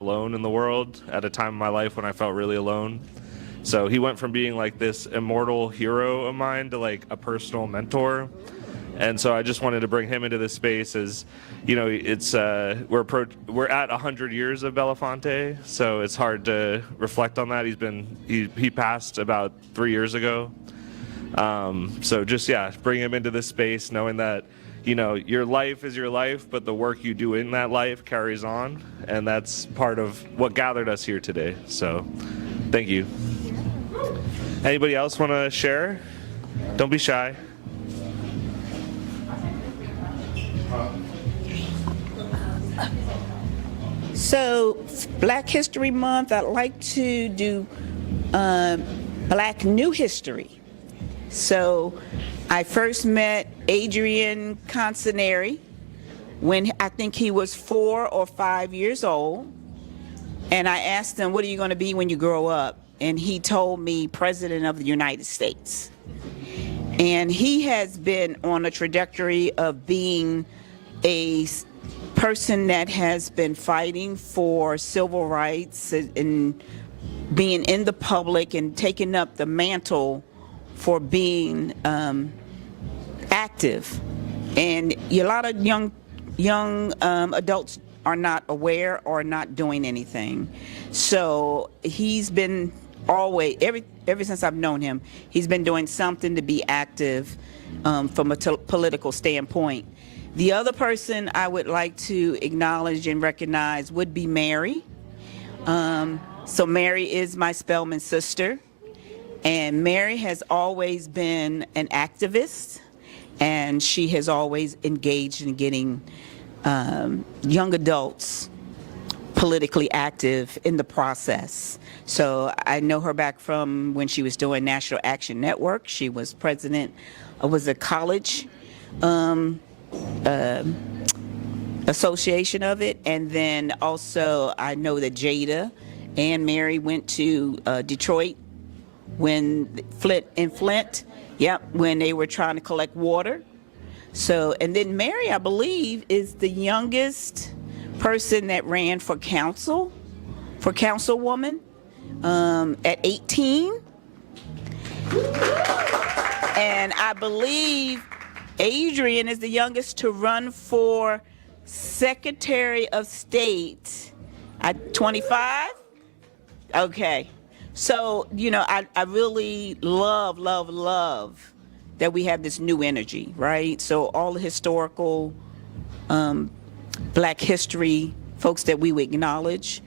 alone in the world at a time in my life when I felt really alone. So he went from being like this immortal hero of mine to like a personal mentor. And so I just wanted to bring him into this space as, you know, it's we're at 100 years of Belafonte, so it's hard to reflect on that. He passed about 3 years ago. So just, yeah, bring him into this space knowing that, you know, your life is your life, but the work you do in that life carries on, and that's part of what gathered us here today. So thank you. Anybody else want to share? Don't be shy. So, Black History Month, I'd like to do Black New History. So, I first met Adrian Consineri when I think he was 4 or 5 years old. And I asked him, what are you going to be when you grow up? And he told me, President of the United States. And he has been on a trajectory of being a person that has been fighting for civil rights and being in the public and taking up the mantle for being active. And a lot of young adults are not aware or not doing anything. So he's been always, ever since I've known him, he's been doing something to be active from a political standpoint. The other person I would like to acknowledge and recognize would be Mary. So Mary is my Spelman sister, and Mary has always been an activist, and she has always engaged in getting young adults politically active in the process. So I know her back from when she was doing National Action Network. She was president of a college association of it, and then also I know that Jada and Mary went to Detroit when Flint, yep, when they were trying to collect water. So, and then Mary, I believe, is the youngest person that ran for councilwoman at 18. And I believe Adrian is the youngest to run for Secretary of State at 25. Okay. So, you know, I really love that we have this new energy, right? So all the historical Black history folks that we would acknowledge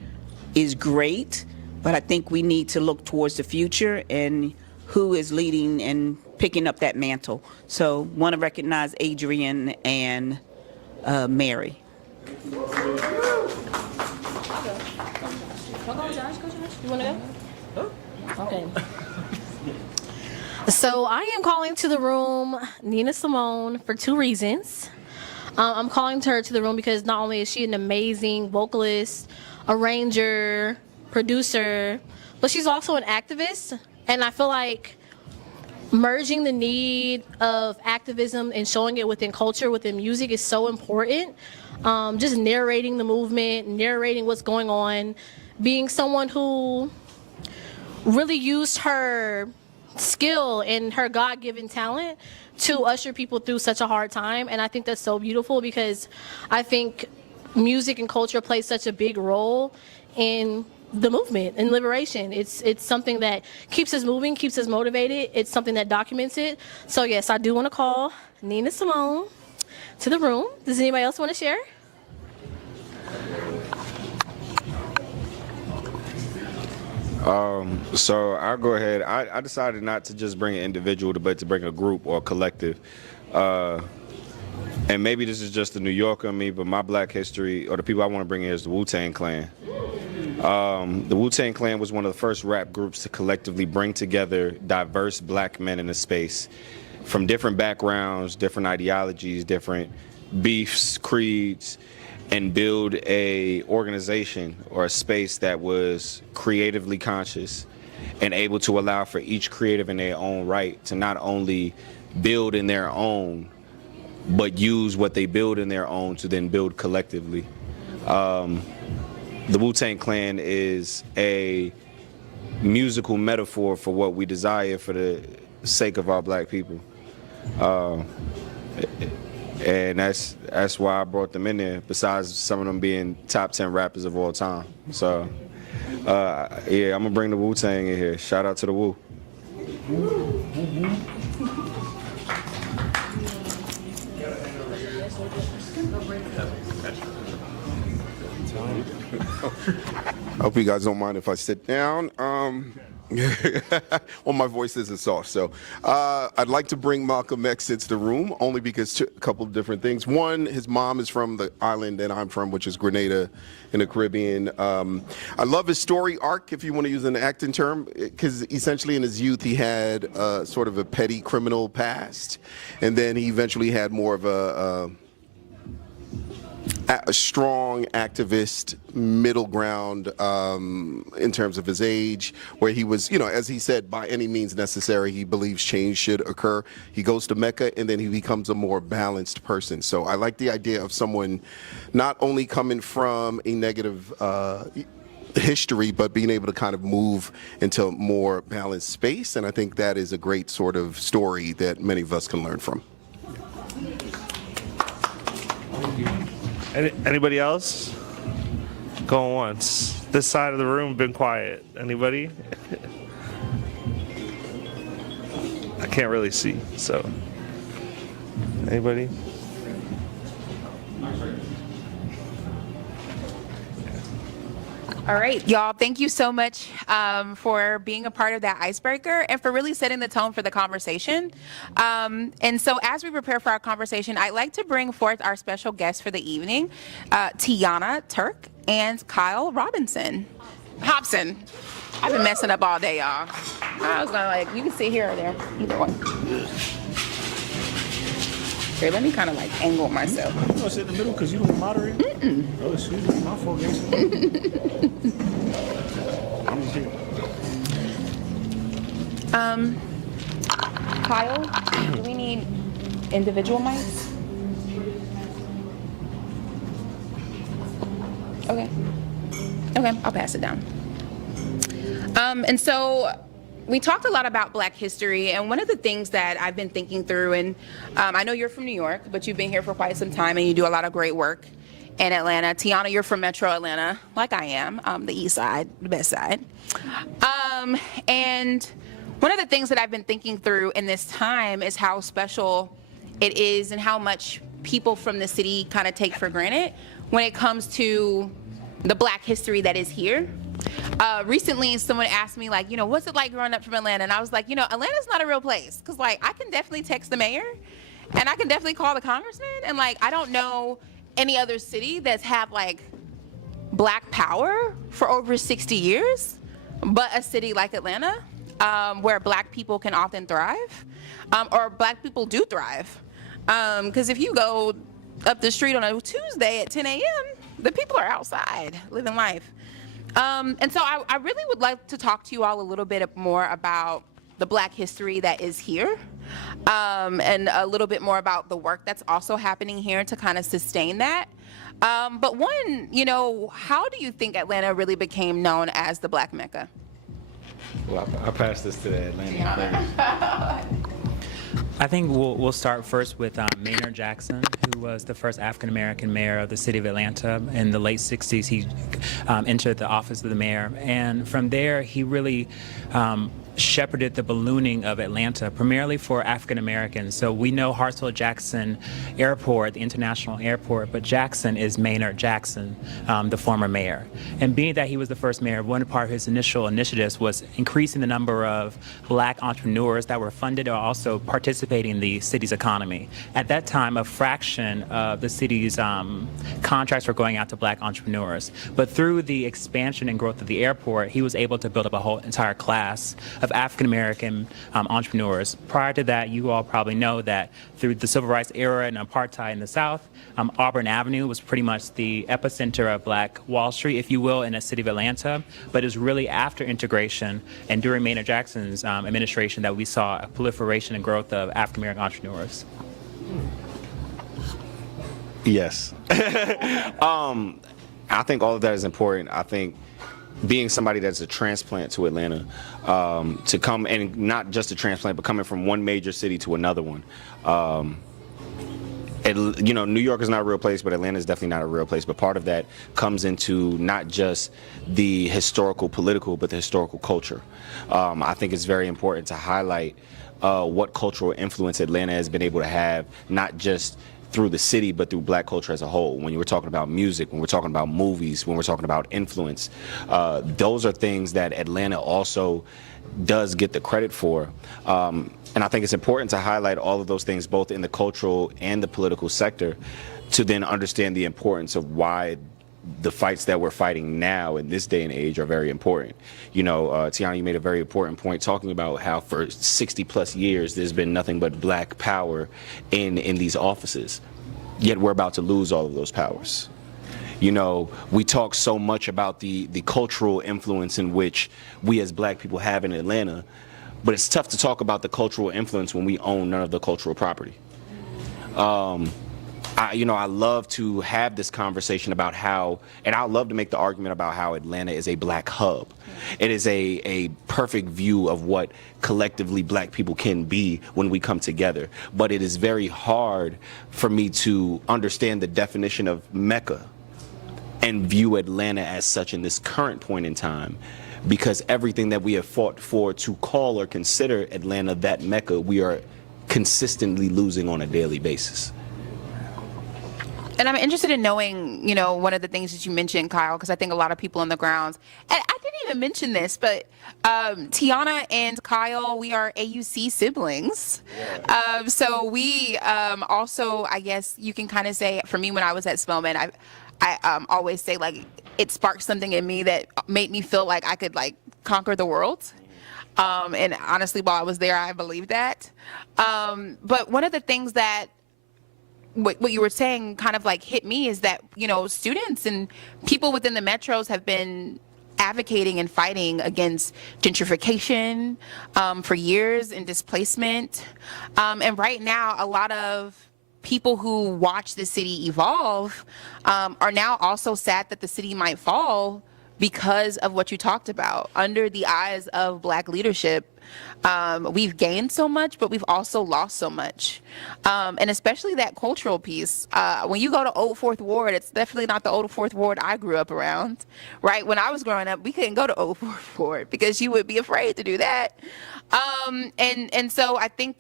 is great, but I think we need to look towards the future and who is leading and picking up that mantle. So want to recognize Adrian and Mary. You want to go? Okay. So I am calling to the room Nina Simone for 2 reasons. I'm calling her to the room because not only is she an amazing vocalist, arranger, producer, but she's also an activist. And I feel like merging the need of activism and showing it within culture, within music is so important. Just narrating the movement, narrating what's going on, being someone who really used her skill and her God-given talent to usher people through such a hard time. And I think that's so beautiful because I think music and culture plays such a big role in the movement and liberation. It's something that keeps us moving, keeps us motivated. It's something that documents it. So yes, I do want to call Nina Simone to the room. Does anybody else want to share? So I'll go ahead. I decided not to just bring an individual, but to bring a group or a collective. And maybe this is just the New Yorker in me, but my Black history, or the people I want to bring in, is the Wu-Tang Clan. The Wu-Tang Clan was one of the first rap groups to collectively bring together diverse Black men in a space from different backgrounds, different ideologies, different beefs, creeds, and build a organization or a space that was creatively conscious and able to allow for each creative in their own right to not only build in their own, but use what they build in their own to then build collectively. the Wu-Tang Clan is a musical metaphor for what we desire for the sake of our black people. And that's why I brought them in there, besides some of them being top 10 rappers of all time. So, yeah, I'm gonna bring the Wu-Tang in here. Shout out to the Wu. I hope you guys don't mind if I sit down. Well, my voice isn't soft, so I'd like to bring Malcolm X into the room, only because a couple of different things. One, his mom is from the island that I'm from, which is Grenada in the Caribbean. I love his story arc, if you want to use an acting term, because essentially in his youth he had sort of a petty criminal past, and then he eventually had more of a strong activist middle ground in terms of his age, where he was, as he said, by any means necessary, he believes change should occur. He goes to Mecca and then he becomes a more balanced person. So I like the idea of someone not only coming from a negative history, but being able to kind of move into a more balanced space. And I think that is a great sort of story that many of us can learn from. Anybody else? Going once. This side of the room been quiet. Anybody? I can't really see, so. Anybody? All right, y'all, thank you so much for being a part of that icebreaker and for really setting the tone for the conversation. And so as we prepare for our conversation, I'd like to bring forth our special guests for the evening, Tiana Turk and Kyle Robinson. Hobson. I've been messing up all day, y'all. I was gonna you can sit here or there, either one. Here, let me kind of angle myself. You want to sit in the middle because you don't moderate? Mm-mm. Oh, excuse me. My fault, Kyle, do we need individual mics? Okay. Okay, I'll pass it down. And so we talked a lot about Black history, and one of the things that I've been thinking through, and I know you're from New York, but you've been here for quite some time and you do a lot of great work in Atlanta. Tiana, you're from Metro Atlanta, like I am, the east side, the best side. And one of the things that I've been thinking through in this time is how special it is and how much people from the city kind of take for granted when it comes to the Black history that is here. Recently, someone asked me, what's it like growing up from Atlanta? And I was like, Atlanta's not a real place. Because, I can definitely text the mayor, and I can definitely call the congressman. And, I don't know any other city that's had, Black power for over 60 years, but a city like Atlanta, where Black people can often thrive, or Black people do thrive. Because if you go up the street on a Tuesday at 10 a.m., the people are outside living life. And so I really would like to talk to you all a little bit more about the Black history that is here, and a little bit more about the work that's also happening here to kind of sustain that. But one, how do you think Atlanta really became known as the Black Mecca? Well, I passed this to the Atlanta. I think we'll start first with Maynard Jackson, who was the first African-American mayor of the city of Atlanta. In the late 60s, he entered the office of the mayor. And from there, he really shepherded the ballooning of Atlanta, primarily for African Americans. So we know Hartsfield-Jackson Airport, the international airport, but Jackson is Maynard Jackson, the former mayor. And being that he was the first mayor, one part of his initial initiatives was increasing the number of Black entrepreneurs that were funded or also participating in the city's economy. At that time, a fraction of the city's contracts were going out to Black entrepreneurs. But through the expansion and growth of the airport, he was able to build up a whole entire class of African-American entrepreneurs. Prior to that, you all probably know that through the civil rights era and apartheid in the South, Auburn Avenue was pretty much the epicenter of Black Wall Street, if you will, in the city of Atlanta. But it was really after integration and during Maynard Jackson's administration that we saw a proliferation and growth of African-American entrepreneurs. Yes. I think all of that is important. I think being somebody that's a transplant to Atlanta, to come, and not just a transplant, but coming from one major city to another one. New York is not a real place, but Atlanta is definitely not a real place. But part of that comes into not just the historical, political, but the historical culture. I think it's very important to highlight what cultural influence Atlanta has been able to have, not just through the city, but through black culture as a whole. When we're talking about music, when we're talking about movies, when we're talking about influence, those are things that Atlanta also does get the credit for. And I think it's important to highlight all of those things, both in the cultural and the political sector, to then understand the importance of why the fights that we're fighting now in this day and age are very important. You know, Tiana, you made a very important point talking about how for 60 plus years there's been nothing but black power in these offices, yet we're about to lose all of those powers. You know, we talk so much about the cultural influence in which we as black people have in Atlanta, but it's tough to talk about the cultural influence when we own none of the cultural property. I love to have this conversation about how, and I love to make the argument about how Atlanta is a black hub. It is a perfect view of what collectively black people can be when we come together. But it is very hard for me to understand the definition of Mecca and view Atlanta as such in this current point in time, because everything that we have fought for to call or consider Atlanta that Mecca, we are consistently losing on a daily basis. And I'm interested in knowing, you know, one of the things that you mentioned, Kyle, because I think a lot of people on the grounds, and I didn't even mention this, but Tiana and Kyle, we are AUC siblings. So we also, I guess you can kind of say, for me, when I was at Spelman, I always say, like, it sparked something in me that made me feel like I could, like, conquer the world. And honestly, while I was there, I believed that. But one of the things that what you were saying kind of like hit me is that, you know, students and people within the metros have been advocating and fighting against gentrification for years and displacement. And right now, a lot of people who watch the city evolve are now also sad that the city might fall because of what you talked about. Under the eyes of black leadership, we've gained so much, but we've also lost so much. And especially that cultural piece. When you go to Old Fourth Ward, it's definitely not the Old Fourth Ward I grew up around, right? When I was growing up, we couldn't go to Old Fourth Ward because you would be afraid to do that. And so I think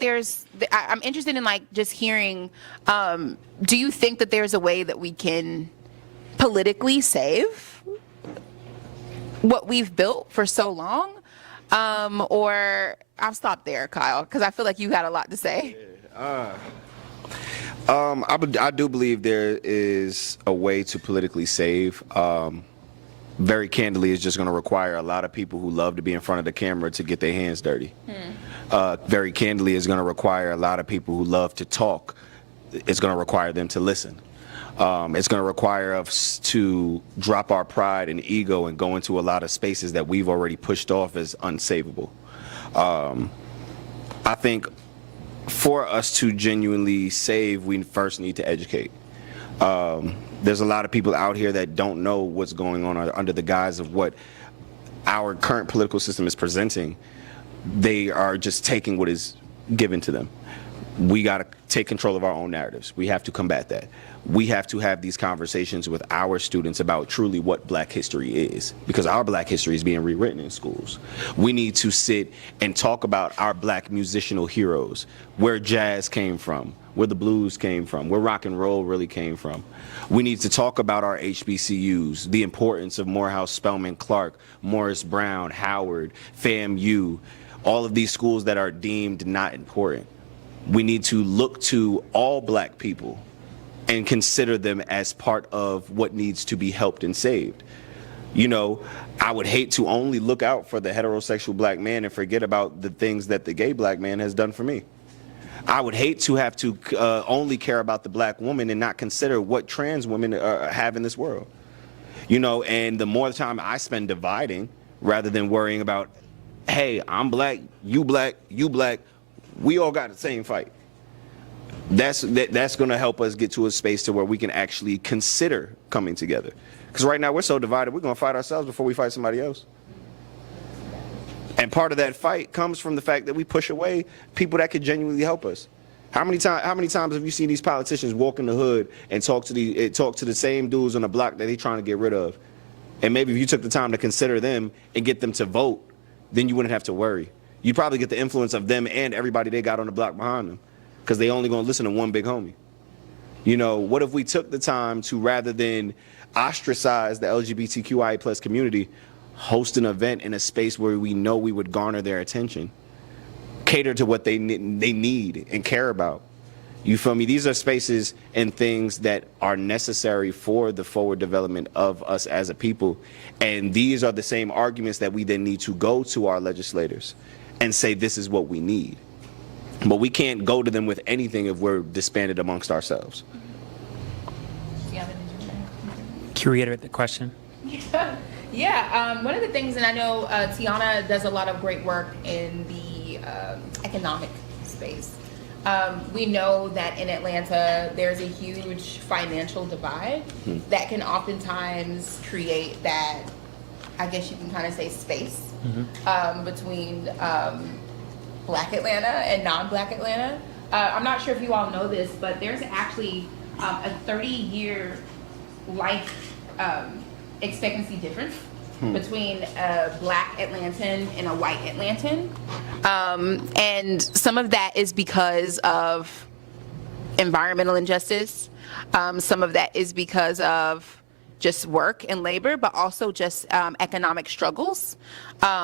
I'm interested in, like, just hearing, do you think that there's a way that we can politically save what we've built for so long? Or I'll stop there, Kyle, because I feel like you got a lot to say. I do believe there is a way to politically save. Very candidly, it's just going to require a lot of people who love to be in front of the camera to get their hands dirty. Very candidly, it's going to require a lot of people who love to talk. It's going to require them to listen. It's going to require us to drop our pride and ego and go into a lot of spaces that we've already pushed off as unsavable. I think for us to genuinely save, we first need to educate. There's a lot of people out here that don't know what's going on under the guise of what our current political system is presenting. They are just taking what is given to them. We got to take control of our own narratives. We have to combat that. We have to have these conversations with our students about truly what black history is, because our black history is being rewritten in schools. We need to sit and talk about our black musical heroes, where jazz came from, where the blues came from, where rock and roll really came from. We need to talk about our HBCUs, the importance of Morehouse, Spelman, Clark, Morris Brown, Howard, FAMU, all of these schools that are deemed not important. We need to look to all black people and consider them as part of what needs to be helped and saved. You know, I would hate to only look out for the heterosexual black man and forget about the things that the gay black man has done for me. I would hate to have to only care about the black woman and not consider what trans women have in this world. You know, and the more time I spend dividing rather than worrying about, hey, I'm black, you black, we all got the same fight. That's going to help us get to a space to where we can actually consider coming together. Because right now we're so divided, we're going to fight ourselves before we fight somebody else. And part of that fight comes from the fact that we push away people that could genuinely help us. How many times have you seen these politicians walk in the hood and talk to the same dudes on the block that they're trying to get rid of? And maybe if you took the time to consider them and get them to vote, then you wouldn't have to worry. You'd probably get the influence of them and everybody they got on the block behind them, because they only going to listen to one big homie. You know, what if we took the time to, rather than ostracize the LGBTQIA plus community, host an event in a space where we know we would garner their attention, cater to what they need and care about. You feel me? These are spaces and things that are necessary for the forward development of us as a people. And these are the same arguments that we then need to go to our legislators and say, this is what we need. But we can't go to them with anything if we're disbanded amongst ourselves. Can you reiterate the question? Yeah, one of the things, and I know Tiana does a lot of great work in the economic space. We know that in Atlanta, there's a huge financial divide that can oftentimes create that, I guess you can kind of say, space between Black Atlanta and non-Black Atlanta. I'm not sure if you all know this, but there's actually a 30-year life expectancy difference between a Black Atlantan and a white Atlantan. And some of that is because of environmental injustice. Some of that is because of just work and labor, but also just economic struggles,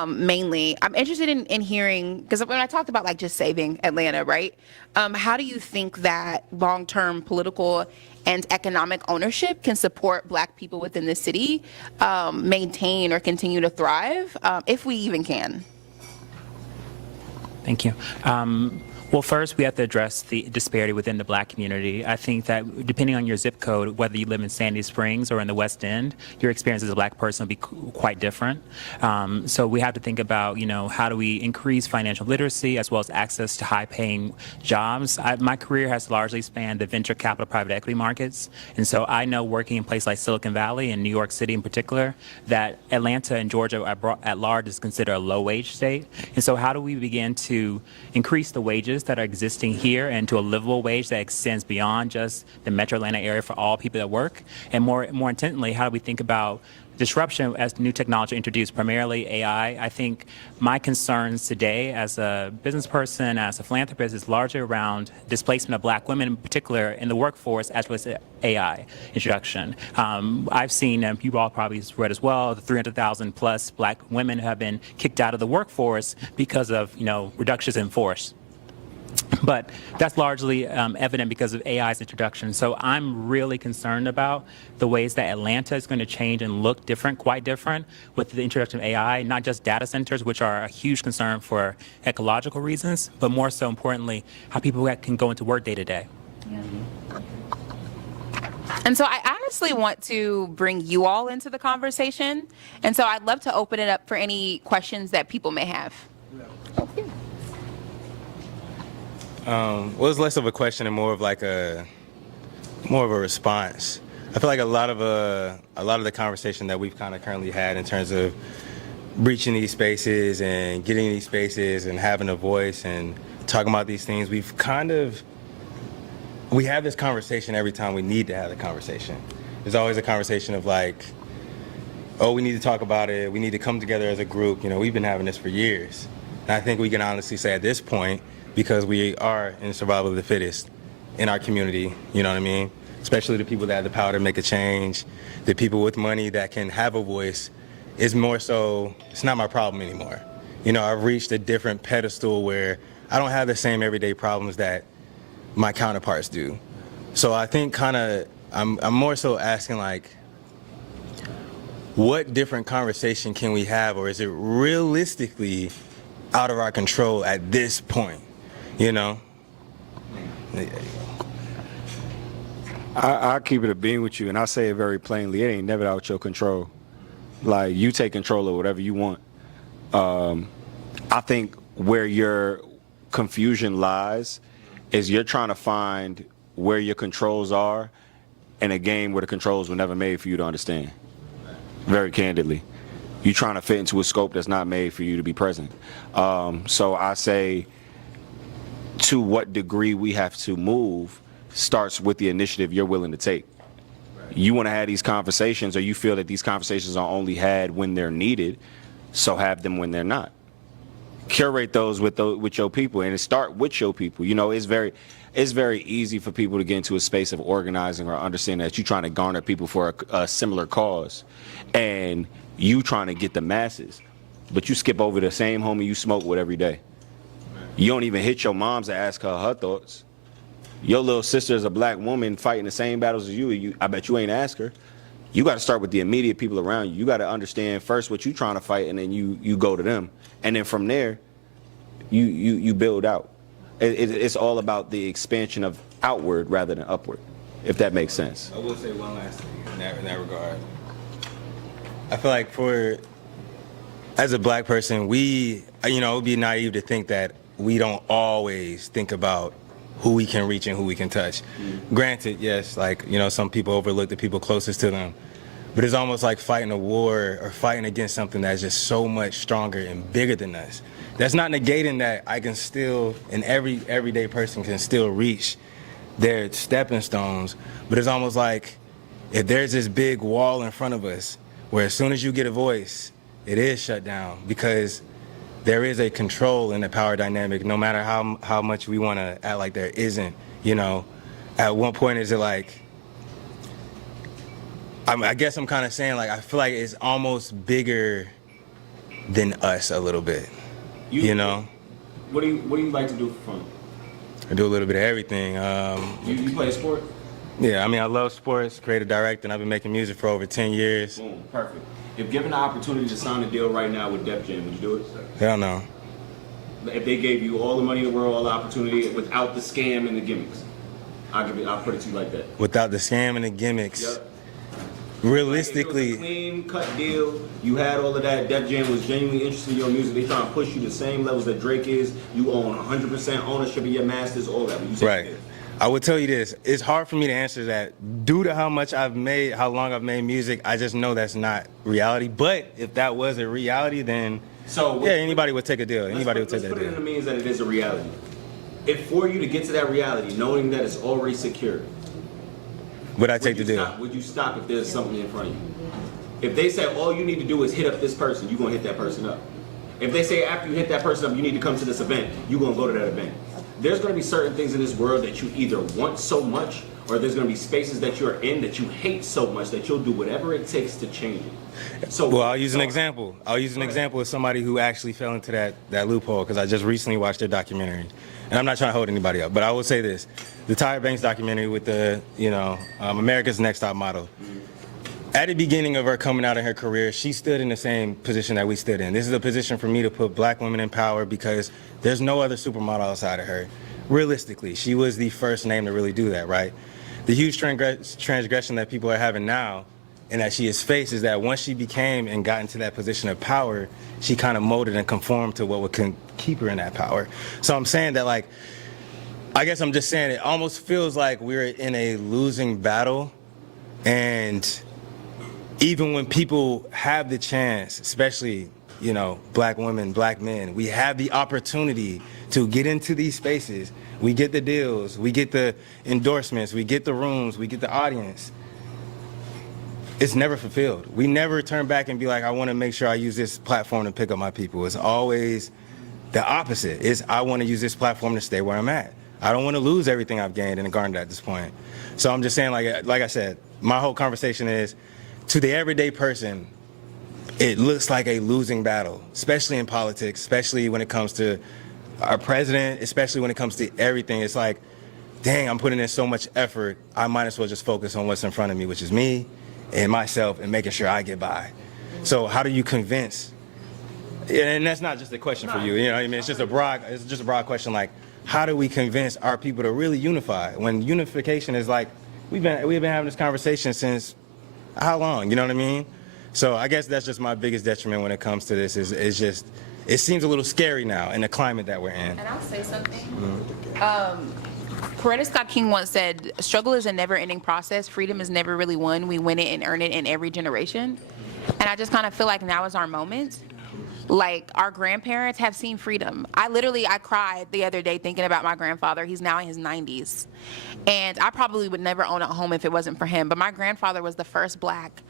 mainly. I'm interested in hearing, because when I talked about like just saving Atlanta, right? How do you think that long-term political and economic ownership can support Black people within the city maintain or continue to thrive, if we even can? Thank you. Well, first, we have to address the disparity within the Black community. I think that depending on your zip code, whether you live in Sandy Springs or in the West End, your experience as a Black person will be quite different. So we have to think about, how do we increase financial literacy as well as access to high-paying jobs. My career has largely spanned the venture capital private equity markets, and so I know working in places like Silicon Valley and New York City in particular, that Atlanta and Georgia at large is considered a low-wage state. And so how do we begin to increase the wages that are existing here and to a livable wage that extends beyond just the Metro Atlanta area for all people that work? And more intently, how do we think about disruption as new technology introduced, primarily AI? I think my concerns today as a business person, as a philanthropist, is largely around displacement of Black women in particular in the workforce as well as AI introduction. I've seen, and you all probably read as well, the 300,000 plus Black women have been kicked out of the workforce because of, reductions in force. But that's largely evident because of AI's introduction. So I'm really concerned about the ways that Atlanta is going to change and look different, quite different, with the introduction of AI, not just data centers, which are a huge concern for ecological reasons, but more so importantly, how people can go into work day to day. And so I honestly want to bring you all into the conversation. And so I'd love to open it up for any questions that people may have. Well, it's less of a question and more of a response. I feel like a lot of the conversation that we've kind of currently had in terms of breaching these spaces and getting in these spaces and having a voice and talking about these things, we have this conversation every time we need to have the conversation. There's always a conversation of like, oh, we need to talk about it. We need to come together as a group. We've been having this for years. And I think we can honestly say at this point, because we are in survival of the fittest in our community, you know what I mean? Especially the people that have the power to make a change, the people with money that can have a voice, is more so, it's not my problem anymore. I've reached a different pedestal where I don't have the same everyday problems that my counterparts do. So I think I'm more so asking like, what different conversation can we have, or is it realistically out of our control at this point? I'll keep it a being with you, and I'll say it very plainly. It ain't never out your control. Like, you take control of whatever you want. I think where your confusion lies is you're trying to find where your controls are in a game where the controls were never made for you to understand. very candidly. You're trying to fit into a scope that's not made for you to be present. So I say, to what degree we have to move starts with the initiative you're willing to take. You want to have these conversations, or you feel that these conversations are only had when they're needed, so have them when they're not. Curate those with your people, and start with your people. You know, it's very easy for people to get into a space of organizing or understanding that you're trying to garner people for a similar cause, and you trying to get the masses, but you skip over the same homie you smoke with every day. You don't even hit your moms to ask her thoughts. Your little sister is a black woman fighting the same battles as you. I bet you ain't ask her. You got to start with the immediate people around you. You got to understand first what you trying to fight, and then you go to them. And then from there, you build out. It's all about the expansion of outward rather than upward, if that makes sense. I will say one last thing in that regard. I feel like as a black person, it would be naive to think that we don't always think about who we can reach and who we can touch. Granted, yes, some people overlook the people closest to them, but it's almost like fighting a war or fighting against something that's just so much stronger and bigger than us. That's not negating that I can still, and every everyday person can still reach their stepping stones, but it's almost like if there's this big wall in front of us where as soon as you get a voice, it is shut down, because there is a control in the power dynamic, no matter how much we want to act like there isn't. At one point is it like, I guess I'm kind of saying, like, I feel like it's almost bigger than us a little bit. What do you like to do for fun? I do a little bit of everything. You play a sport? Yeah, I love sports, creative directing. I've been making music for over 10 years. Boom, perfect. If given the opportunity to sign a deal right now with Def Jam, would you do it? Hell no. If they gave you all the money in the world, all the opportunity, without the scam and the gimmicks, I'll put it to you like that. Without the scam and the gimmicks. Yep. Realistically, it was a clean cut deal. You had all of that. Def Jam was genuinely interested in your music. They trying to push you the same levels that Drake is. You own 100% ownership of your masters, all that. Right. I would tell you this. It's hard for me to answer that due to how much I've made, how long I've made music. I just know that's not reality. But if that was a reality, then anybody would take a deal. Anybody would take that deal. Let's put it in the means that it is a reality. If for you to get to that reality, knowing that it's already secure, would I take the deal? Would you stop if there's something in front of you? If they say all you need to do is hit up this person, you're going to hit that person up. If they say after you hit that person up, you need to come to this event, you're going to go to that event. There's going to be certain things in this world that you either want so much, or there's going to be spaces that you're in that you hate so much that you'll do whatever it takes to change it. So, I'll use an example. I'll use an example of somebody who actually fell into that loophole, because I just recently watched their documentary. And I'm not trying to hold anybody up, but I will say this. The Tyra Banks documentary with the, America's Next Top Model. At the beginning of her coming out in her career, she stood in the same position that we stood in. This is a position for me to put black women in power, because there's no other supermodel outside of her. Realistically, she was the first name to really do that, right? The huge transgression that people are having now, and that she has faced, is that once she became and got into that position of power, she kind of molded and conformed to what would keep her in that power. So I'm saying that, like, I guess I'm just saying it almost feels like we're in a losing battle, and even when people have the chance, especially, black women, black men, we have the opportunity to get into these spaces. We get the deals, we get the endorsements, we get the rooms, we get the audience. It's never fulfilled. We never turn back and be like, I want to make sure I use this platform to pick up my people. It's always the opposite. It's, I want to use this platform to stay where I'm at. I don't want to lose everything I've gained and garnered at this point. So I'm just saying, like I said, my whole conversation is, to the everyday person, it looks like a losing battle, especially in politics, especially when it comes to our president, especially when it comes to everything. It's like, dang, I'm putting in so much effort, I might as well just focus on what's in front of me, which is me and myself, and making sure I get by. So how do you convince? And that's not just a question for you, you know what I mean? It's just a broad question, like, how do we convince our people to really unify? When unification is like, we've been having this conversation since how long, you know what I mean? So I guess that's just my biggest detriment when it comes to this, is just, it seems a little scary now in the climate that we're in. And I'll say something. Coretta Scott King once said, struggle is a never-ending process. Freedom is never really won. We win it and earn it in every generation. And I just kind of feel like now is our moment. Like, our grandparents have seen freedom. I cried the other day thinking about my grandfather. He's now in his 90s. And I probably would never own a home if it wasn't for him. But my grandfather was the first black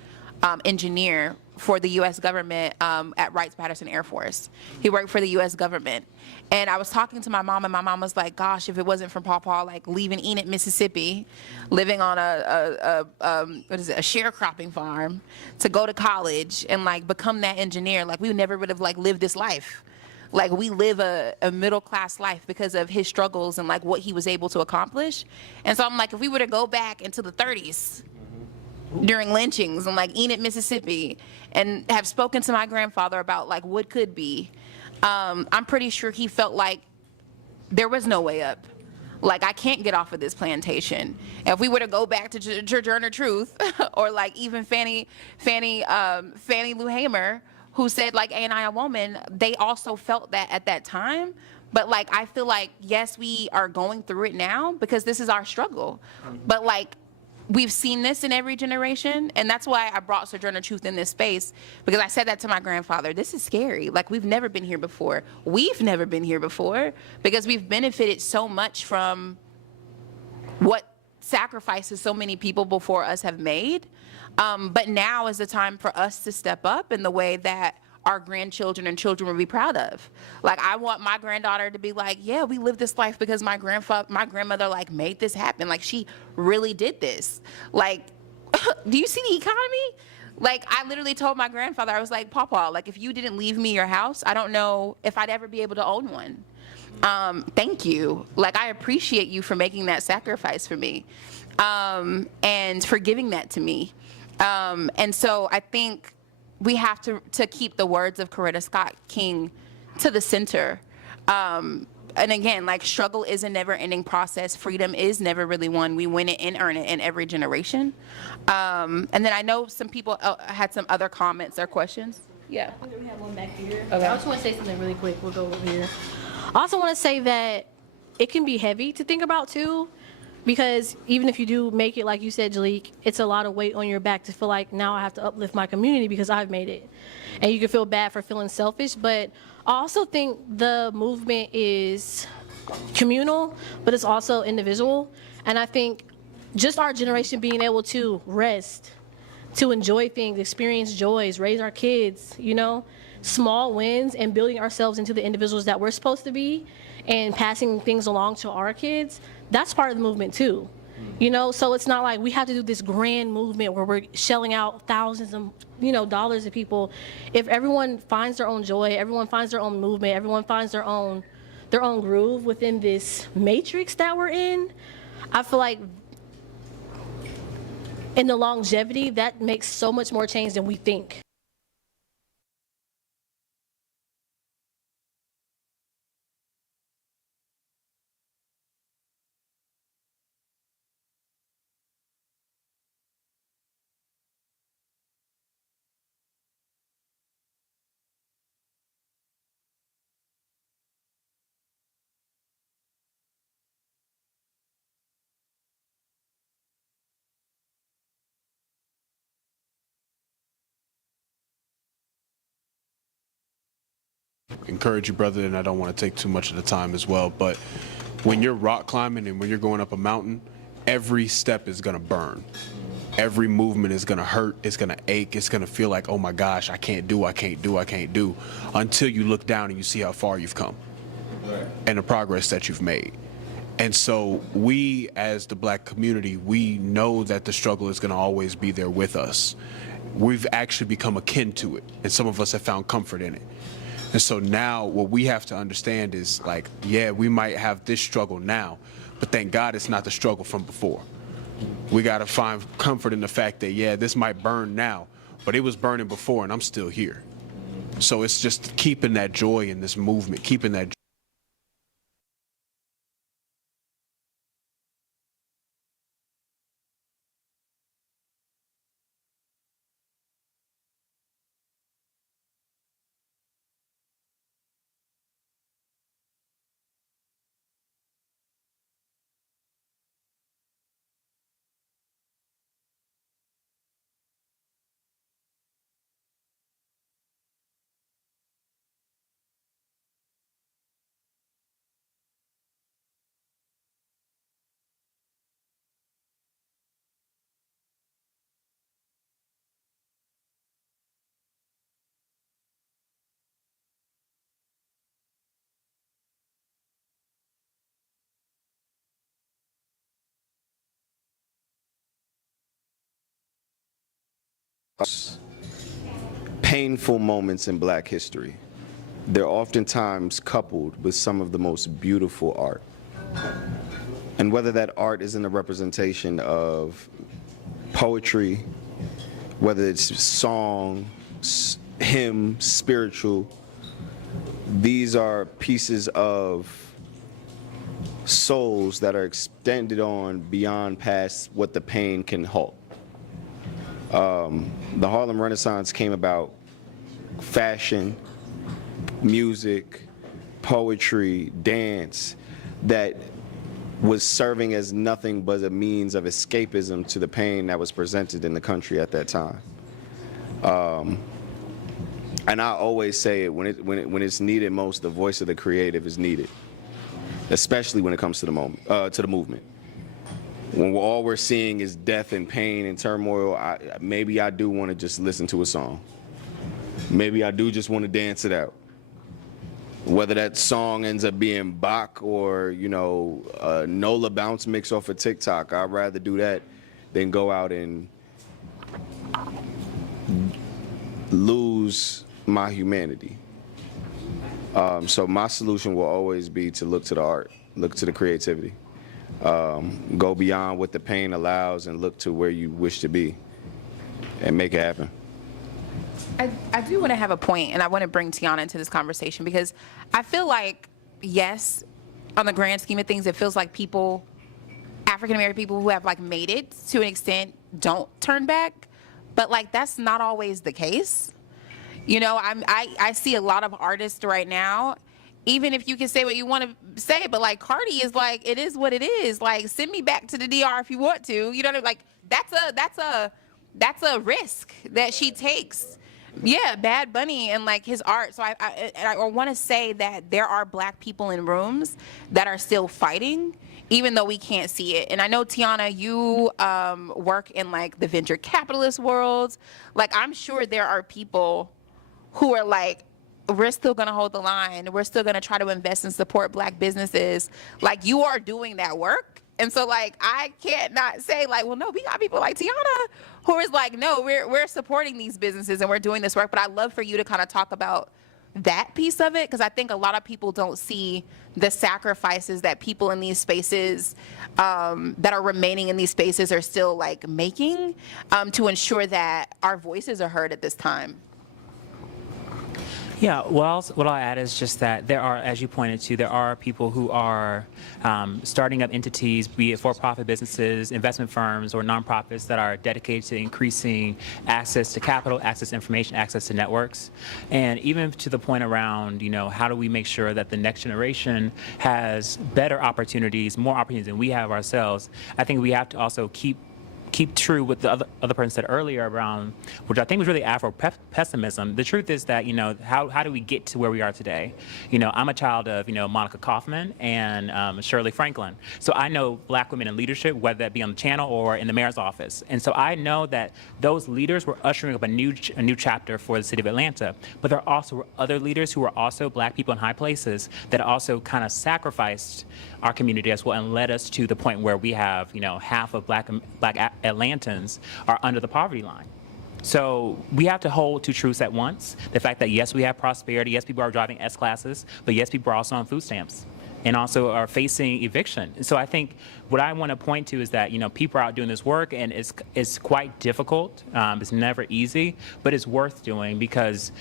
engineer for the U.S. government at Wright-Patterson Air Force. He worked for the U.S. government. And I was talking to my mom, and my mom was like, gosh, if it wasn't for Pawpaw, like leaving Enid, Mississippi, living on a sharecropping farm to go to college and like become that engineer, like we never would have like lived this life. Like, we live a middle class life because of his struggles and like what he was able to accomplish. And so I'm like, if we were to go back into the 30s, during lynchings in like Enid, Mississippi, and have spoken to my grandfather about like what could be, I'm pretty sure he felt like there was no way up. Like, I can't get off of this plantation. If we were to go back to Sojourner Truth, or like even Fannie Lou Hamer, who said like, "Ain't I a woman?" They also felt that at that time. But like, I feel like, yes, we are going through it now because this is our struggle. But like, we've seen this in every generation, and that's why I brought Sojourner Truth in this space, because I said that to my grandfather. This is scary. Like, we've never been here before. We've never been here before because we've benefited so much from what sacrifices so many people before us have made. But now is the time for us to step up in the way that our grandchildren and children will be proud of. Like, I want my granddaughter to be like, yeah, we lived this life because my grandmother like made this happen. Like, she really did this. Like, do you see the economy? Like, I literally told my grandfather, I was like, Pawpaw, like, if you didn't leave me your house, I don't know if I'd ever be able to own one. Thank you. Like, I appreciate you for making that sacrifice for me, and for giving that to me. And so I think we have to keep the words of Coretta Scott King to the center. And again, like, struggle is a never-ending process. Freedom is never really won. We win it and earn it in every generation. And then I know some people had some other comments or questions. Yeah. We have one back here. Okay. I just want to say something really quick. We'll go over here. I also want to say that it can be heavy to think about too, because even if you do make it, like you said, Jalik, it's a lot of weight on your back to feel like, now I have to uplift my community because I've made it. And you can feel bad for feeling selfish, but I also think the movement is communal, but it's also individual. And I think just our generation being able to rest, to enjoy things, experience joys, raise our kids, you know, small wins, and building ourselves into the individuals that we're supposed to be, and passing things along to our kids, that's part of the movement too. You know, so it's not like we have to do this grand movement where we're shelling out thousands of, you know, dollars to people. If everyone finds their own joy, everyone finds their own movement, everyone finds their own groove within this matrix that we're in, I feel like in the longevity, that makes so much more change than we think. Encourage you, brother, and I don't want to take too much of the time as well, but when you're rock climbing and when you're going up a mountain, every step is going to burn. Every movement is going to hurt, it's going to ache, it's going to feel like, oh my gosh, I can't do, until you look down and you see how far you've come and the progress that you've made. And so we, as the black community, we know that the struggle is going to always be there with us. We've actually become akin to it, and some of us have found comfort in it. And so now what we have to understand is, like, yeah, we might have this struggle now, but thank God it's not the struggle from before. We got to find comfort in the fact that, yeah, this might burn now, but it was burning before and I'm still here. So it's just keeping that joy in this movement, keeping that painful moments in Black history. They're oftentimes coupled with some of the most beautiful art. And whether that art is in the representation of poetry, whether it's song, hymn, spiritual, these are pieces of souls that are extended on beyond past what the pain can halt. The Harlem Renaissance came about fashion, music, poetry, dance, that was serving as nothing but a means of escapism to the pain that was presented in the country at that time. And I always say it, when it's needed most, the voice of the creative is needed, especially when it comes to the movement. When all we're seeing is death and pain and turmoil, maybe I do want to just listen to a song. Maybe I do just want to dance it out. Whether that song ends up being Bach or, a Nola bounce mix off of TikTok, I'd rather do that than go out and lose my humanity. So my solution will always be to look to the art, look to the creativity, go beyond what the pain allows and look to where you wish to be and make it happen. I do want to have a point, and I want to bring Tiana into this conversation because I feel like, yes, on the grand scheme of things, it feels like people, African-American people who have made it to an extent don't turn back, but that's not always the case. I see a lot of artists right now, even if you can say what you want to say, but Cardi is it is what it is. Send me back to the DR if you want to. You know what I mean? That's a risk that she takes. Yeah, Bad Bunny and his art. So I want to say that there are Black people in rooms that are still fighting, even though we can't see it. And I know, Tiana, you work in the venture capitalist worlds. I'm sure there are people who are we're still going to hold the line. We're still going to try to invest and support Black businesses. You are doing that work. And so I can't not say well, no, we got people like Tiana who is no, we're supporting these businesses and we're doing this work. But I'd love for you to kind of talk about that piece of it, because I think a lot of people don't see the sacrifices that people in these spaces that are remaining in these spaces are still making to ensure that our voices are heard at this time. Yeah, well, what I'll add is just that there are, as you pointed to, there are people who are starting up entities, be it for-profit businesses, investment firms, or nonprofits that are dedicated to increasing access to capital, access to information, access to networks. And even to the point around, how do we make sure that the next generation has better opportunities, more opportunities than we have ourselves, I think we have to also keep true with the other person said earlier around, which I think was really Afro-pessimism. The truth is that, how do we get to where we are today? I'm a child of, Monica Kaufman and Shirley Franklin. So I know Black women in leadership, whether that be on the channel or in the mayor's office. And so I know that those leaders were ushering up a new chapter for the city of Atlanta. But there also were other leaders who were also Black people in high places that also kind of sacrificed our community as well and led us to the point where we have, half of Black Atlantans are under the poverty line. So we have to hold two truths at once. The fact that, yes, we have prosperity, yes, people are driving S-classes, but yes, people are also on food stamps and also are facing eviction. And so I think what I want to point to is that, people are out doing this work, and it's quite difficult. It's never easy, but it's worth doing because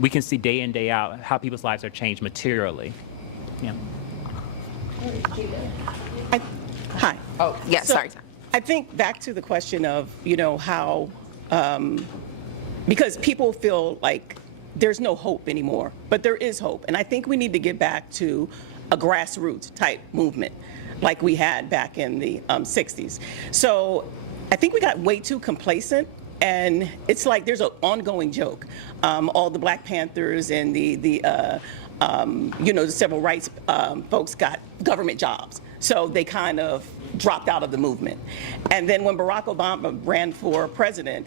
we can see day in, day out how people's lives are changed materially. Yeah. Hi. Oh, yeah, sorry. I think back to the question of, how, because people feel like there's no hope anymore, but there is hope. And I think we need to get back to a grassroots type movement like we had back in the 60s. So I think we got way too complacent. And it's there's an ongoing joke. All the Black Panthers and the civil rights folks got government jobs. So they kind of dropped out of the movement. And then when Barack Obama ran for president,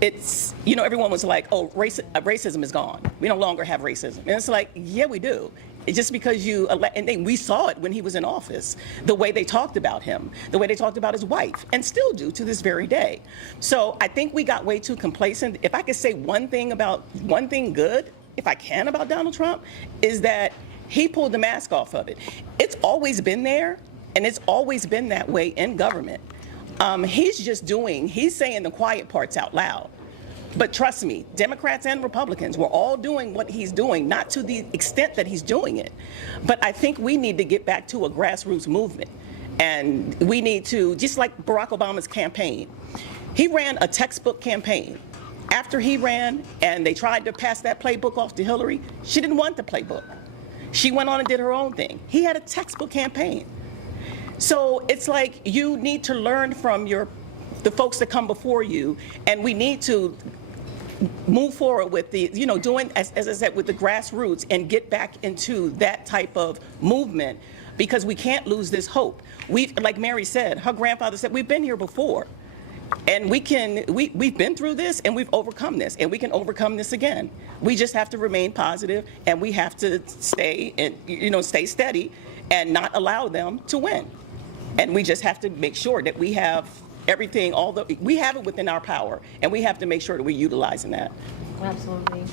it's, you know, everyone was like, oh, racism is gone. We no longer have racism. And it's like, yeah, we do. It's just because you elect, and we saw it when he was in office, the way they talked about him, the way they talked about his wife, and still do to this very day. So I think we got way too complacent. If I could say one thing good, if I can, about Donald Trump, is that he pulled the mask off of it. It's always been there, and it's always been that way in government. He's saying the quiet parts out loud. But trust me, Democrats and Republicans, we're all doing what he's doing, not to the extent that he's doing it. But I think we need to get back to a grassroots movement. And we need to, just like Barack Obama's campaign, he ran a textbook campaign. After he ran and they tried to pass that playbook off to Hillary, she didn't want the playbook. She went on and did her own thing. He had a textbook campaign. So it's like you need to learn from the folks that come before you, and we need to move forward with the, you know, doing, as I said, with the grassroots and get back into that type of movement, because we can't lose this hope. Like Mary said, her grandfather said, we've been here before. And we've been through this and we've overcome this, and we can overcome this again. We just have to remain positive, and we have to stay steady and not allow them to win. And we just have to make sure that we have everything, we have it within our power, and we have to make sure that we're utilizing that. Absolutely.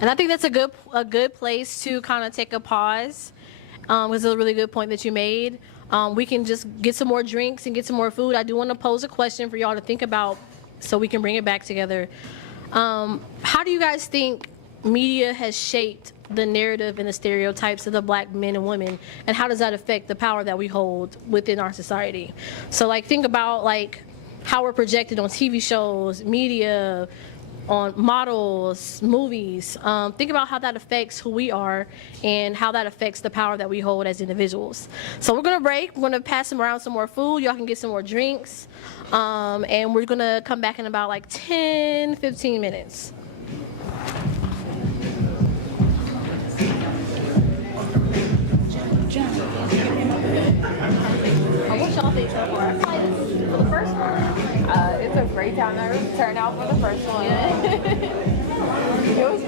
And I think that's a good place to kind of take a pause. It was a really good point that you made. We can just get some more drinks and get some more food. I do want to pose a question for y'all to think about so we can bring it back together. How do you guys think media has shaped the narrative and the stereotypes of the black men and women, and how does that affect the power that we hold within our society? So like, think about like how we're projected on TV shows, media, on models, movies. Think about how that affects who we are and how that affects the power that we hold as individuals. So we're gonna break. We're gonna pass them around some more food. Y'all can get some more drinks. And we're gonna come back in about like 10, 15 minutes. What y'all think so far? For the first one? It's a great turnout for the first one. It was,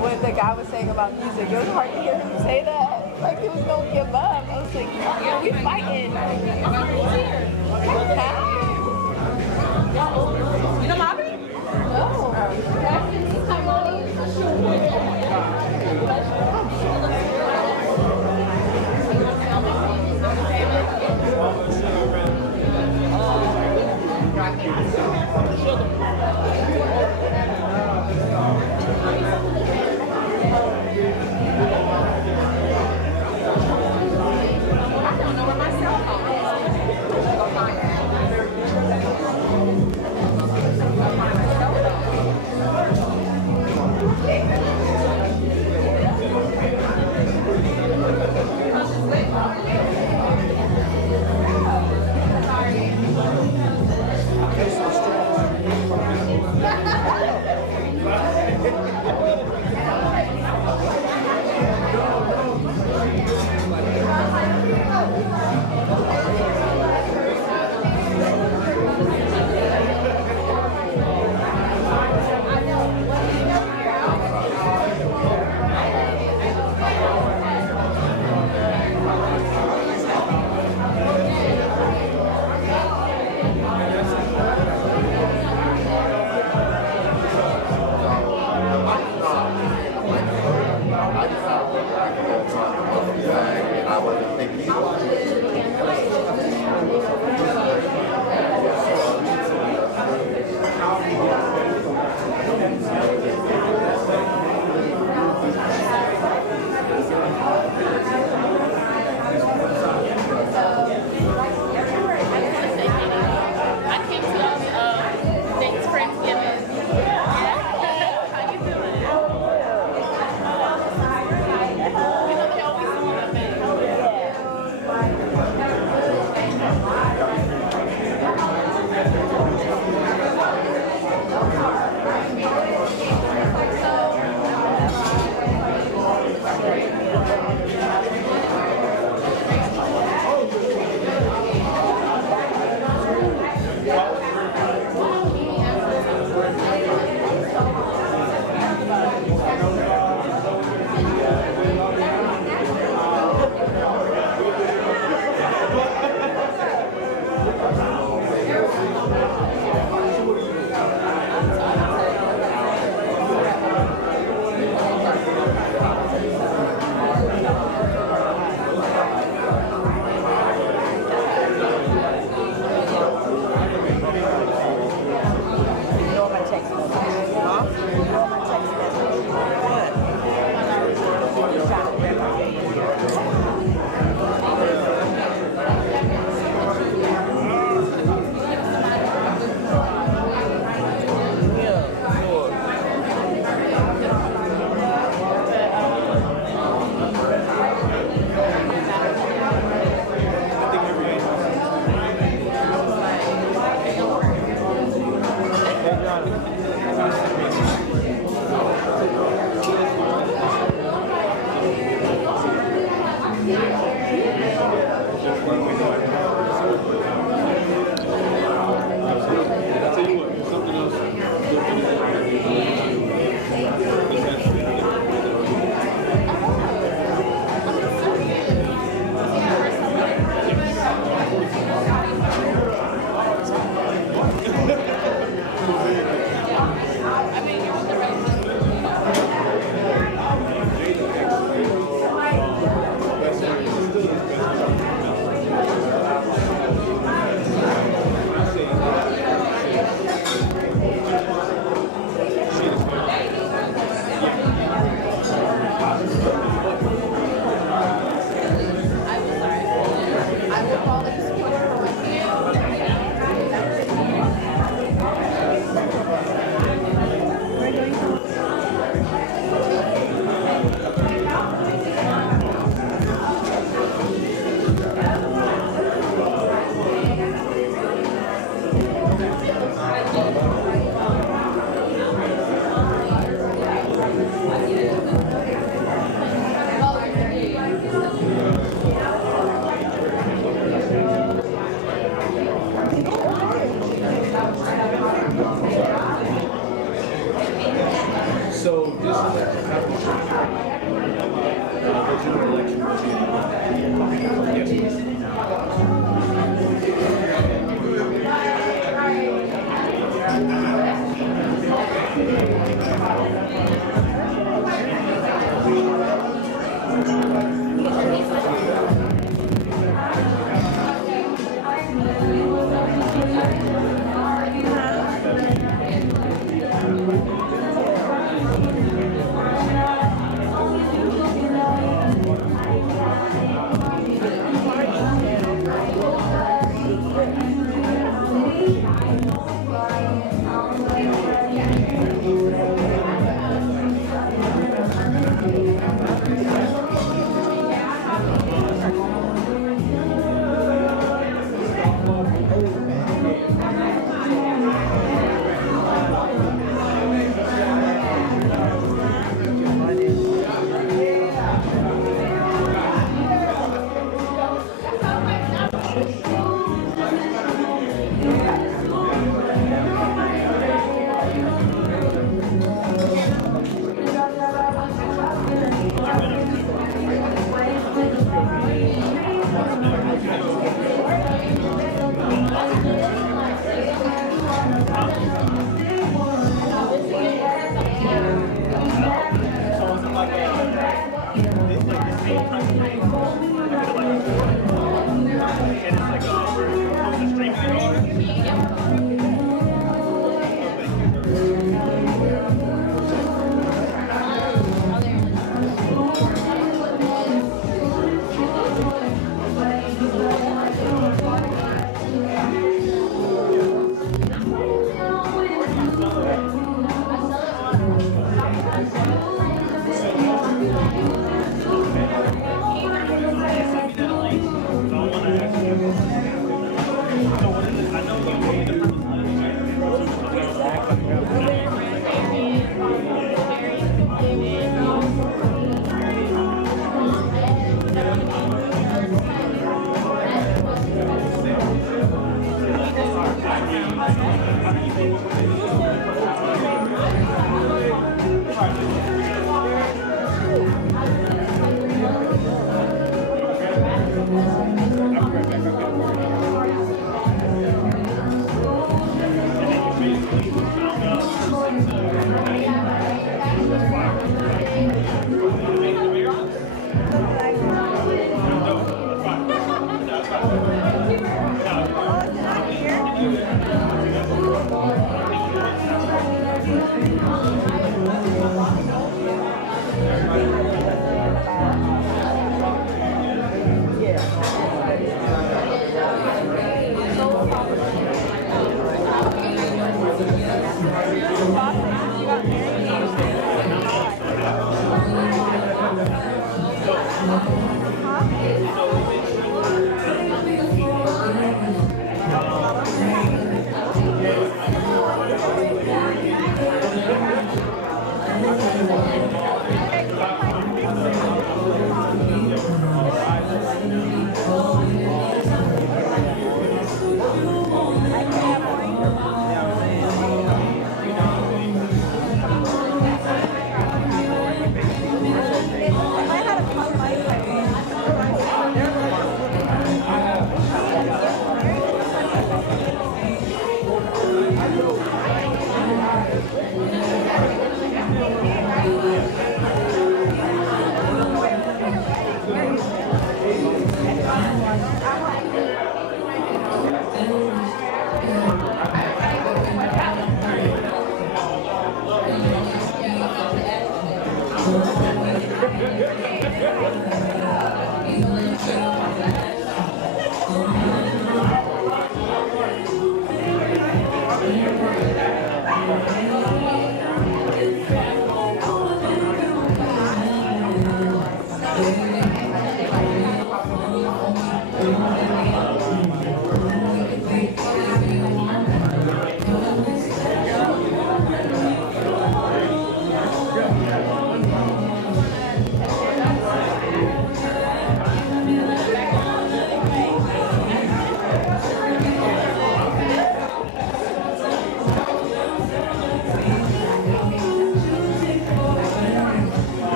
when the guy was saying about music, it was hard to hear him say that. Like he was going to give up. I was like, yeah, we fighting. You know Bobby? No.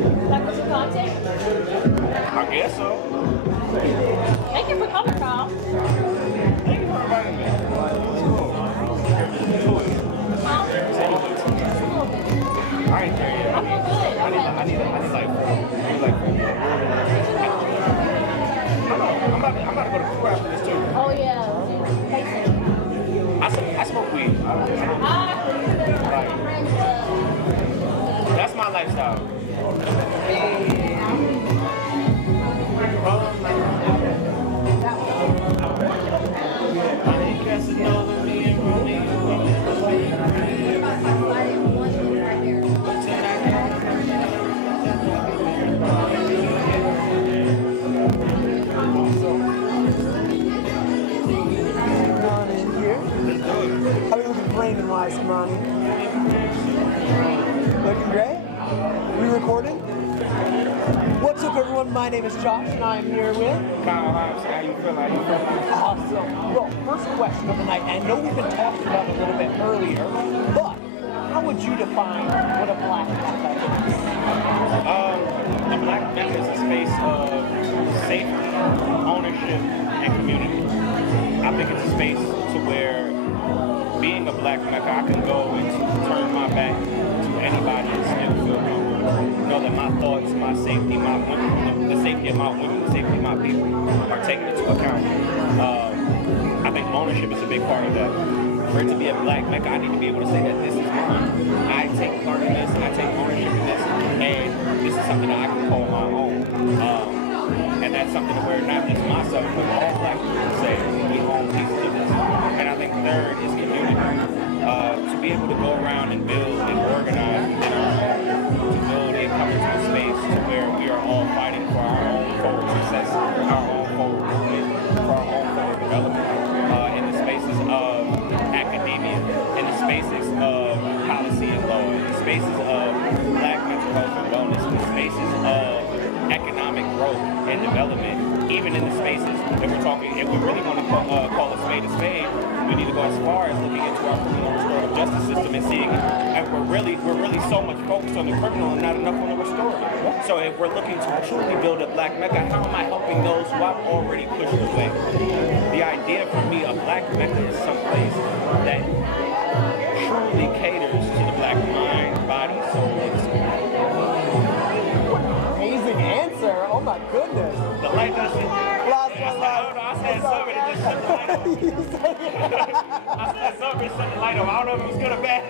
Like what's your content? I guess so. Thank you for coming, Carl. Thank you for inviting me. I ain't there yet. Okay, good. I need like 4. I need like 4 more. I'm about to go to school after this too. Oh yeah. I smoke weed. Like, that's my lifestyle. How are you looking flaming wise, Kamani? Looking great? We recording? What's up, everyone? My name is Josh, and I am here with Kyle, how you feel? Awesome. Well, first question of the night. I know we've been talking about it a little bit earlier, but how would you define what a black Mecca is? A black Mecca is a space of safety, ownership, and community. I think it's a space to where being a black Mecca, I can go and turn my back to anybody and still feel comfortable. Know that my thoughts, my safety, my women, the safety of my women, the safety of my people are taken into account. I think ownership is a big part of that. For it to be a black Mecca, I need to be able to say that this is mine. I take part in this, I take ownership in this, and this is something that I can call my own. And that's something where not just myself, but all black people say, we own pieces of this. And I think third is community. To be able to go around and build and organize within our home, to build and come into a space to where we are all fighting for our own forward success, our own forward movement, for our own forward development. In the spaces of academia, in the spaces of policy and law, in the spaces of black mental health and wellness, in the spaces of economic growth and development, even in the spaces that we're talking, if we really want to call a spade, we need to go as far as looking into our criminal restorative justice system and seeing, and we're really so much focused on the criminal and not enough on the restorative. So if we're looking to truly build a black Mecca, how am I helping those who I've already pushed away? The idea for me, a black Mecca is someplace that truly caters to the black mind, body, soul, and spirit. Amazing answer. Oh my goodness. The light doesn't. I said something to just shut the light off. I said something to shut the light off. I don't know if it was good or bad.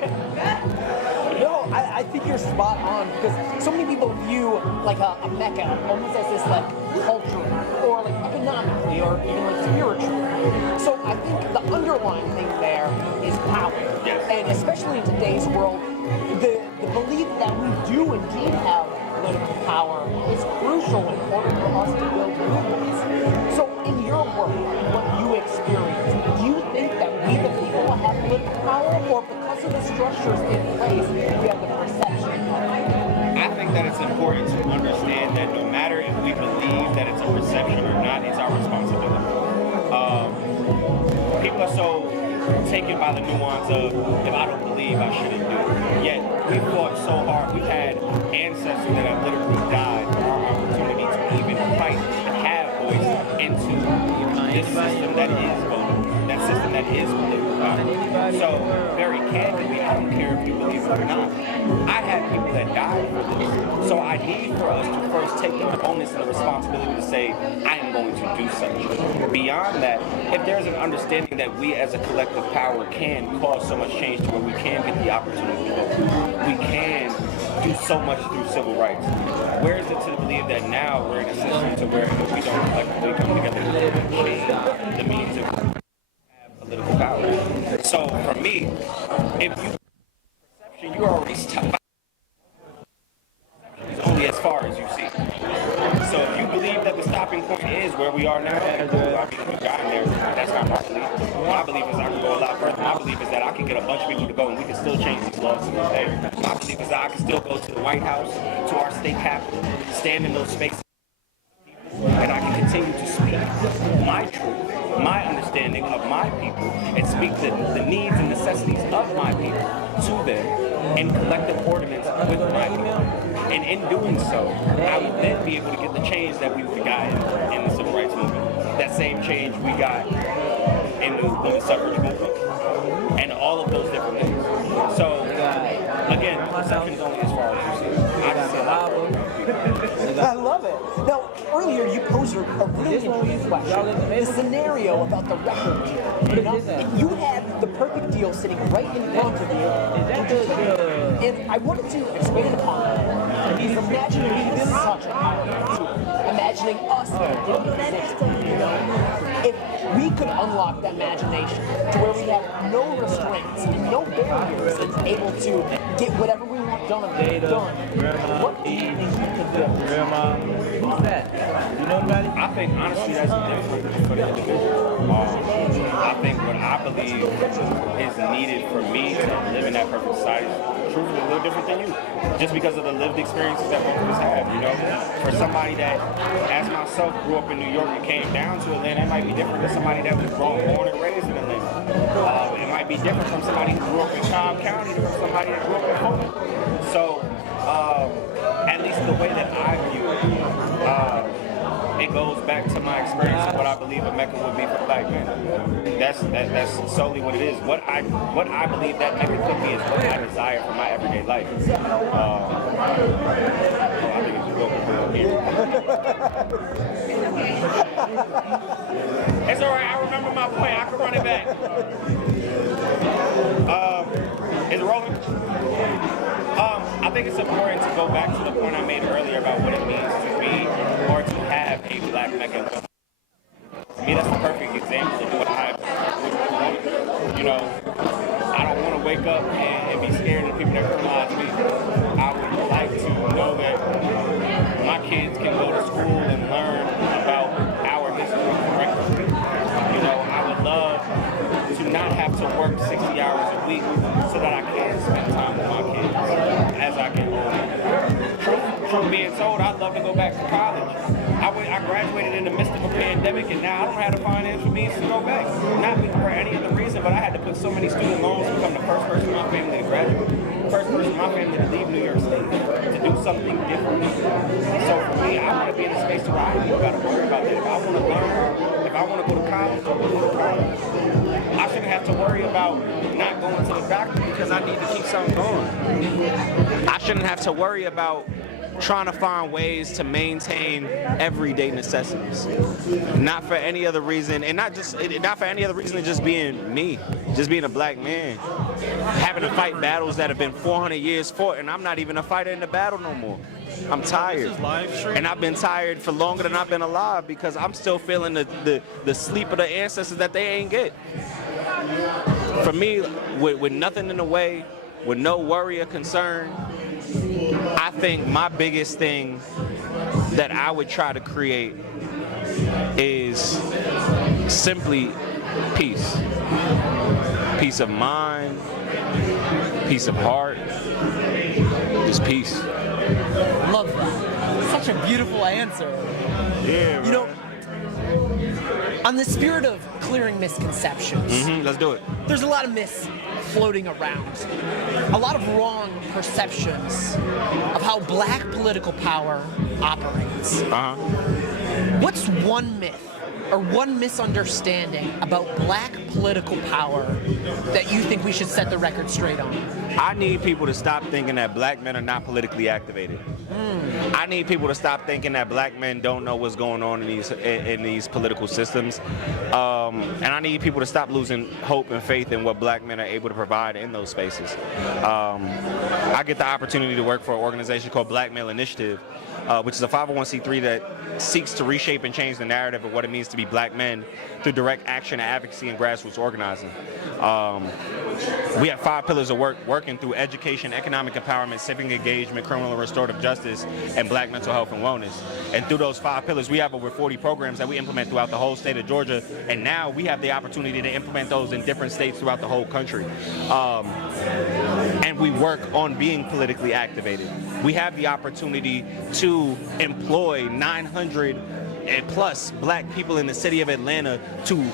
No, I think you're spot on because so many people view like a Mecca almost as this like culture or like economically or even like spiritually. So I think the underlying thing there is power. Yes. And especially in today's world, the belief that we do indeed have political power is crucial in order for us to build movements. So in your work, what you experience, do you think that we the people have political power, or because of the structures in place, we have the perception? I think that it's important to understand that no matter if we believe that it's a perception or not, it's our responsibility. People are so taken by the nuance of, if I don't believe, I shouldn't do it. Yet, we've fought so hard. We've had ancestors that have literally died for our opportunity to even fight and have voice into this system that is voting, that system that is political power. So, very candidly, I don't care if you believe it or not. I had people that died for this. So I need for us to first take the onus and the responsibility to say, I am going to do something. Beyond that, if there's an understanding that we as a collective power can cause so much change to where we can get the opportunity to vote, we can do so much through civil rights. Where is it to believe that now we're in a system to where if we don't collectively come together to change the means of have political power? So for me, if you perception, you're already stuck. It's only as far as you see. So if you believe that the stopping point is where we are now, then cool. I mean, we've gotten there. That's not my belief. My belief is I can go a lot further. My belief is that I can get a bunch of people to go and we can still change these laws to this day. My belief is that I can still go to the White House, to our state capitol, stand in those spaces, and I can continue to speak my truth, my understanding of my people, and speak the needs and necessities of my people to them in collective ordinance with my people. And in doing so, I would then be able to get the change that we've gotten in the civil rights movement. That same change we got in the suffrage movement. And all of those different things. So, again, perception is only as far as you see. I can see a lot more. I love it. Now, earlier you posed a really interesting question. The scenario about the record deal. You know, you had the perfect deal sitting right in front of you. And I wanted to expand upon that. Imagining such a imagining us in a different position. You know, if we could unlock that imagination to where we have no restraints and no barriers and able to get whatever we want done. What do you think we could do? Who's that? You know anybody? I think honestly that's different for the individual. I think what I believe is needed for me to live in that perfect society is truly a little different than you. Just because of the lived experiences that both of us have, you know? For somebody that, as myself, grew up in New York and came down to Atlanta, it might be different than somebody that was born and raised in Atlanta. It might be different from somebody who grew up in Cobb County than from somebody that grew up in Fulton. So, at least the way that I view it, it goes back to my experience of what I believe a Mecca would be for black men. That's solely what it is. What I believe that Mecca could be is what I desire for my everyday life. I think it's a good here. It's all right. I remember my point. I can run it back. Is it rolling? I think it's important to go back to the point I made earlier about what it means to be or to have a black Mecca. To me, that's the perfect example of what I want. You know, I don't want to wake up and be scared of the people that criminalize me. I would like to know that my kids can go to school and learn about our history correctly. You know, I would love to not have to work 60 hours a week so that I can spend time with my kids as I get older. Truth being told, I'd love to go back to college. I graduated in the midst of a pandemic, and now I don't have the financial means to go back. Not for any other reason, but I had to put so many student loans to become the first person in my family to graduate. First person in my family to leave New York State, to do something different. So for me, I want to be in a space where I don't even got to worry about that. If I want to learn, if I want to go to college, I'll go to college. I shouldn't have to worry about not going to the doctor because I need to keep something going. I shouldn't have to worry about trying to find ways to maintain everyday necessities. Not for any other reason, and not for any other reason than just being me, just being a black man. Having to fight battles that have been 400 years fought, and I'm not even a fighter in the battle no more. I'm tired. And I've been tired for longer than I've been alive because I'm still feeling the sleep of the ancestors that they ain't get. For me, with nothing in the way, with no worry or concern, I think my biggest thing that I would try to create is simply peace. Peace of mind, peace of heart, just peace. Love that. Such a beautiful answer. Yeah, you know, on the spirit of clearing misconceptions, let's do it. There's a lot of myths floating around, a lot of wrong perceptions of how black political power operates. What's one myth or one misunderstanding about black political power that you think we should set the record straight on? I need people to stop thinking that black men are not politically activated. I need people to stop thinking that black men don't know what's going on in these political systems. And I need people to stop losing hope and faith in what black men are able to provide in those spaces. I get the opportunity to work for an organization called Black Male Initiative, which is a 501c3 that seeks to reshape and change the narrative of what it means to be black men through direct action, advocacy, and grassroots organizing. We have 5 pillars of work, working through education, economic empowerment, civic engagement, criminal and restorative justice, and black mental health and wellness. And through those 5 pillars, we have over 40 programs that we implement throughout the whole state of Georgia, and now we have the opportunity to implement those in different states throughout the whole country. And we work on being politically activated. We have the opportunity to employ 900 and plus black people in the city of Atlanta to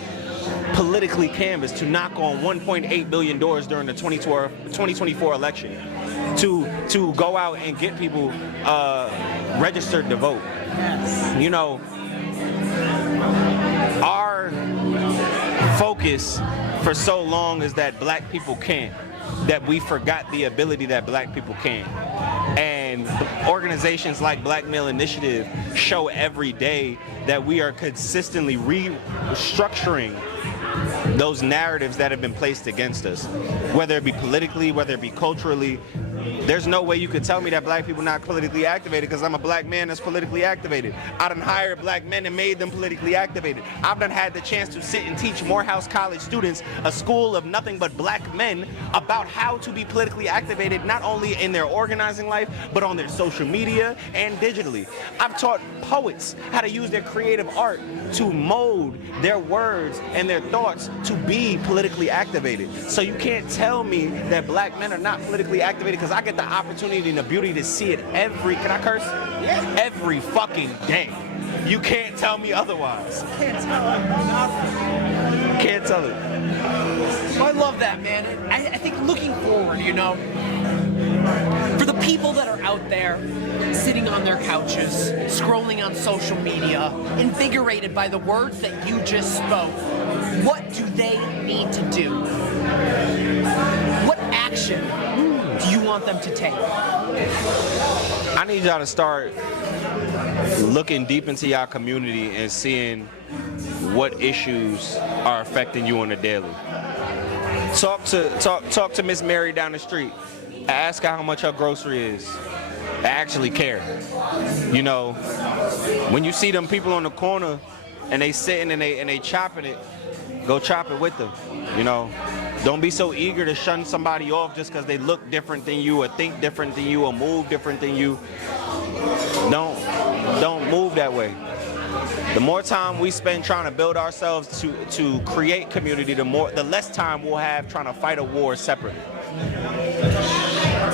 politically canvass, to knock on 1.8 billion doors during the 2024 election. to go out and get people registered to vote. You know, our focus for so long is that black people can't, that we forgot the ability that black people can. And organizations like Black Male Initiative show every day that we are consistently restructuring those narratives that have been placed against us, whether it be politically, whether it be culturally. There's no way you could tell me that black people not politically activated because I'm a black man that's politically activated. I done hired black men and made them politically activated. I've done had the chance to sit and teach Morehouse College students, a school of nothing but black men, about how to be politically activated, not only in their organizing life, but on their social media and digitally. I've taught poets how to use their creative art to mold their words and their thoughts to be politically activated. So you can't tell me that black men are not politically activated, because I get the opportunity and the beauty to see it can I curse? Yeah. Every fucking day. You can't tell me otherwise. Can't tell nothing. Can't tell it. I love that, man. I think looking forward, you know, for the people that are out there sitting on their couches, scrolling on social media, invigorated by the words that you just spoke, what do they need to do? What action do you want them to take? I need y'all to start looking deep into y'all community and seeing what issues are affecting you on a daily. Talk to Miss Mary down the street. Ask her how much her grocery is. I actually care. You know, when you see them people on the corner and they sitting and they chopping it, go chop it with them. You know, don't be so eager to shun somebody off just because they look different than you or think different than you or move different than you. Don't move that way. The more time we spend trying to build ourselves to create community, the less time we'll have trying to fight a war separately.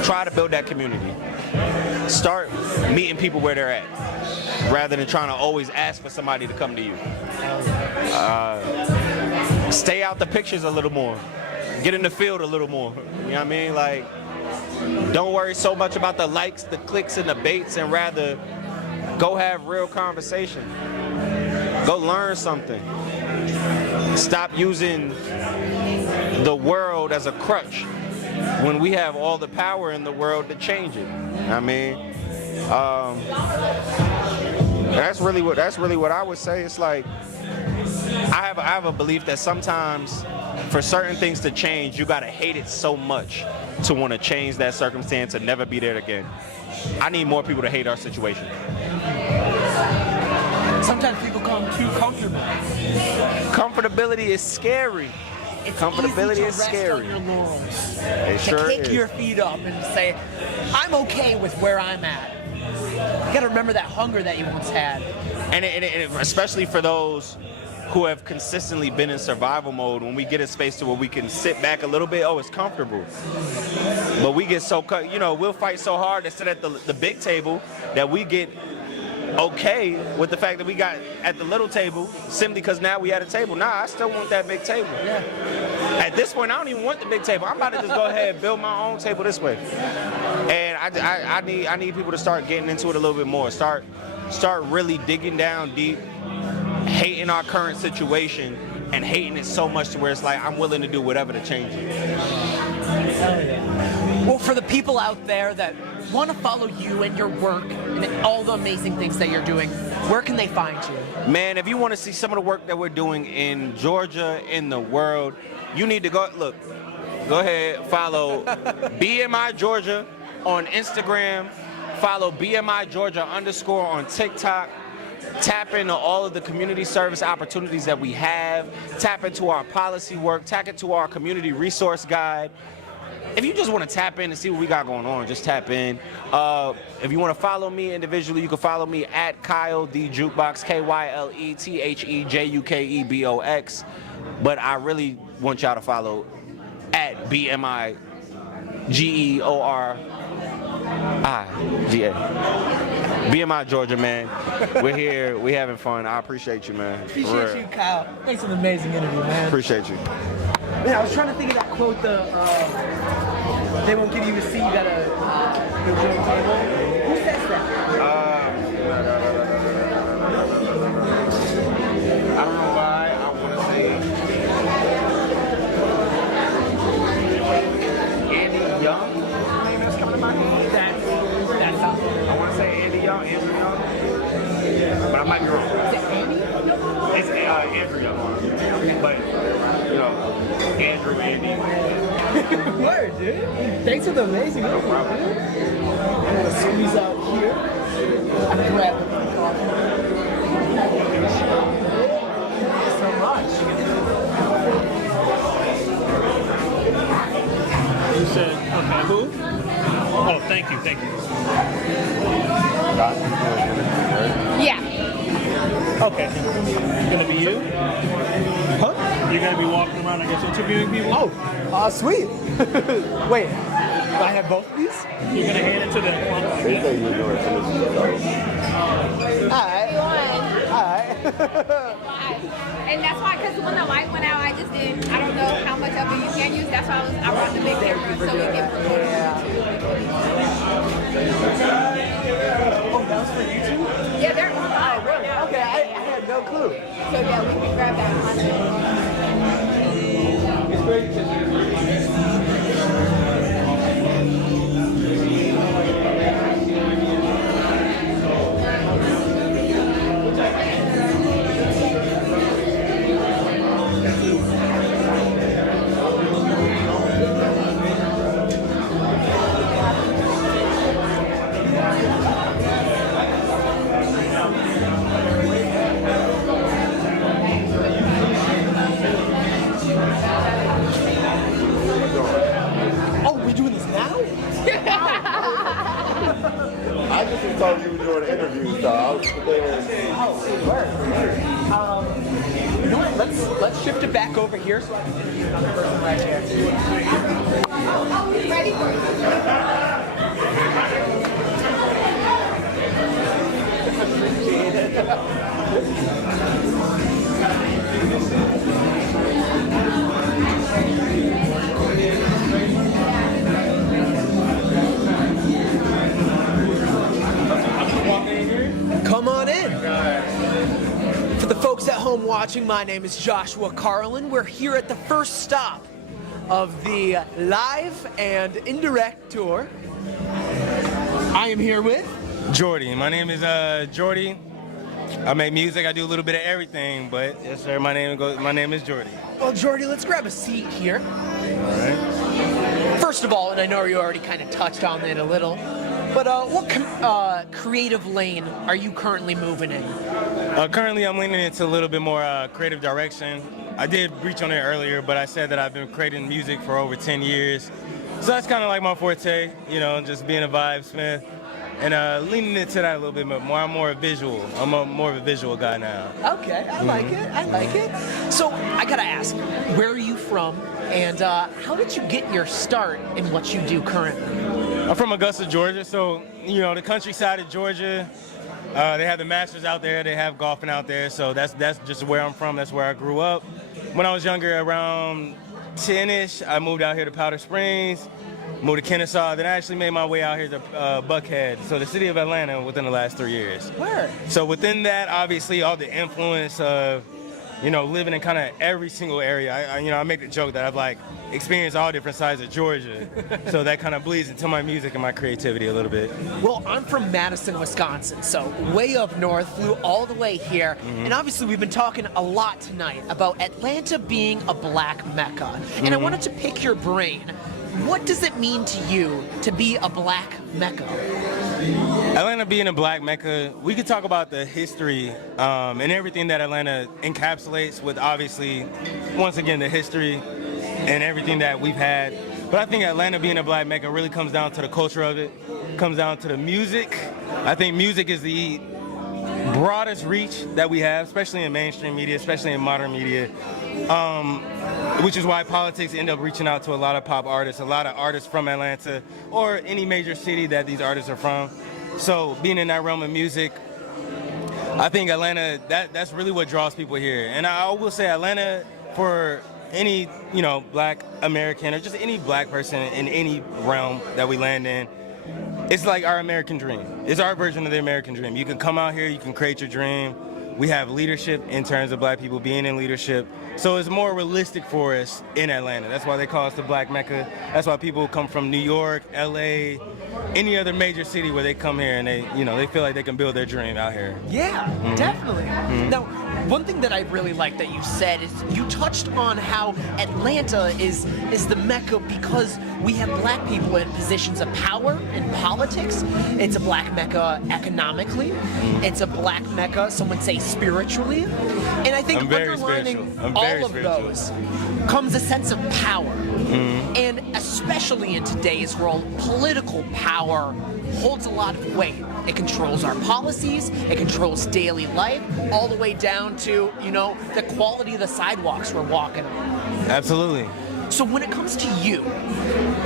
Try to build that community. Start meeting people where they're at, rather than trying to always ask for somebody to come to you. Stay out the pictures a little more. Get in the field a little more. You know what I mean? Like, don't worry so much about the likes, the clicks, and the baits, and rather go have real conversation. Go learn something. Stop using the world as a crutch when we have all the power in the world to change it. I mean, that's really what I would say. It's like, I have a belief that sometimes for certain things to change, you gotta hate it so much to want to change that circumstance and never be there again. I need more people to hate our situation. Sometimes people come too comfortable. Comfortability is scary. It's Comfortability easy to is rest scary. on your laurels. It sure to kick is. your feet up and say, I'm okay with where I'm at. You gotta remember that hunger that you once had. And especially for those who have consistently been in survival mode, when we get a space to where we can sit back a little bit, it's comfortable. But we get so, we'll fight so hard to sit at the big table that we get okay with the fact that we got at the little table simply because now we at a table. Nah, I still want that big table. Yeah. At this point, I don't even want the big table. I'm about to just go ahead and build my own table this way. And I need people to start getting into it a little bit more. Start really digging down deep, hating our current situation, and hating it so much to where it's like I'm willing to do whatever to change it. Well, for the people out there that want to follow you and your work and all the amazing things that you're doing, where can they find you? Man, if you want to see some of the work that we're doing in Georgia, in the world, you need to go ahead, follow BMI Georgia on Instagram, follow BMI Georgia _ on TikTok. Tap into all of the community service opportunities that we have. Tap into our policy work. Tap into our community resource guide. If you just want to tap in and see what we got going on, just tap in. If you want to follow me individually, you can follow me at Kyle D Jukebox, KYLETHEJUKEBOX. But I really want y'all to follow at BMI GEORIGA. BMI Georgia, man. We're here. We having fun. I appreciate you, man. Appreciate you, Kyle. Thanks for the amazing interview, man. Appreciate you. Man, I was trying to think of that quote, They won't give you a seat. You gotta go to the table. Who says that? I don't know why. I want to say Andy Young. Name that's coming to my head. That's how. I want to say Andy Young, Andrew Young, but I might be wrong. Is it Andy? It's Andrew Young, but you know, Andrew, Andy. Word, dude. Thanks for the amazing overview, dude. I'm gonna squeeze out here. I'm grabbing the coffee. So much. You said, okay, who? Oh, thank you. Yeah. Okay. Gonna be you? Huh? You're gonna be walking around, I guess, interviewing people? Oh, sweet. Wait, do I have both of these? You're gonna hand it to the front. They say you're doing it. Alright. And that's why, because when the light went out, I don't know how much of it you can use. That's why I brought the big camera so we can promote it. Oh, that was for YouTube? Yeah, they're on live right now. Okay, I had no clue. So yeah, we can grab that Oh, we're doing this now? I just was told you were doing an interview, so I was there. Oh, word. You know what? Let's shift it back over here so I can interview another person right here. Oh, he's ready for Come on in. For the folks at home watching, my name is Joshua Carlin. We're here at the first stop of the live and indirect tour. I am here with Jordy. My name is Jordy. I make music. I do a little bit of everything, but yes, sir. My name is Jordy. Well, Jordy, let's grab a seat here. All right. First of all, and I know you already kind of touched on it a little, but what creative lane are you currently moving in? Currently, I'm leaning into a little bit more creative direction. I did reach on it earlier, but I said that I've been creating music for over 10 years. So that's kind of like my forte, you know, just being a vibesmith and leaning into that a little bit more. I'm more visual. I'm more of a visual guy now. Okay, I like it. I like it. So I gotta ask, where are you from, and how did you get your start in what you do currently? I'm from Augusta, Georgia, so, you know, the countryside of Georgia, they have the Masters out there, they have golfing out there, so that's just where I'm from, that's where I grew up. When I was younger, around 10-ish, I moved out here to Powder Springs, moved to Kennesaw, then I actually made my way out here to Buckhead, so the city of Atlanta within the last 3 years. Where? So within that, obviously, all the influence of, you know, living in kind of every single area. I make the joke that I've like experienced all different sides of Georgia. So that kind of bleeds into my music and my creativity a little bit. Well, I'm from Madison, Wisconsin, so way up north, flew all the way here. And obviously we've been talking a lot tonight about Atlanta being a black mecca. And I wanted to pick your brain. What does it mean to you to be a black mecca? Atlanta being a black mecca, we could talk about the history and everything that Atlanta encapsulates with, obviously, once again, the history and everything that we've had. But I think Atlanta being a black mecca really comes down to the culture of it, comes down to the music. I think music is the broadest reach that we have, especially in mainstream media, especially in modern media, which is why politics end up reaching out to a lot of pop artists, a lot of artists from Atlanta or any major city that these artists are from. So being in that realm of music, I think Atlanta, that's really what draws people here. And I will say Atlanta, for any, black American or just any black person in any realm that we land in, it's like our American dream. It's our version of the American dream. You can come out here, you can create your dream. We have leadership in terms of black people being in leadership. So it's more realistic for us in Atlanta. That's why they call us the Black Mecca. That's why people come from New York, LA, any other major city where they come here and they feel like they can build their dream out here. Yeah, definitely. Now, one thing that I really like that you said is you touched on how Atlanta is the Mecca because we have black people in positions of power in politics. It's a black Mecca economically. It's a black Mecca, some would say spiritually. And I think underlining all of those comes a sense of power. And especially in today's world, political power holds a lot of weight. It controls our policies, it controls daily life, all the way down to, the quality of the sidewalks we're walking on. Absolutely. So when it comes to you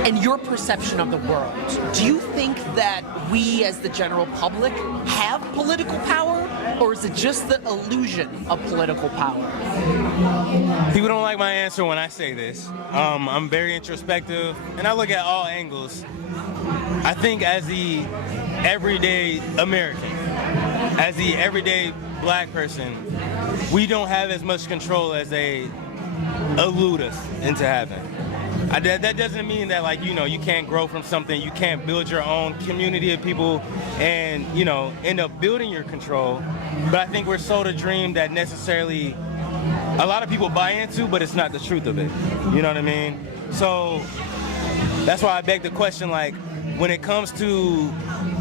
and your perception of the world, do you think that we as the general public have political power, or is it just the illusion of political power? People don't like my answer when I say this. I'm very introspective, and I look at all angles. I think as the everyday American, as the everyday black person, we don't have as much control as they elude us into having. That doesn't mean that you can't grow from something, you can't build your own community of people and, end up building your control. But I think we're sold a dream that necessarily a lot of people buy into, but it's not the truth of it. You know what I mean? So that's why I beg the question, when it comes to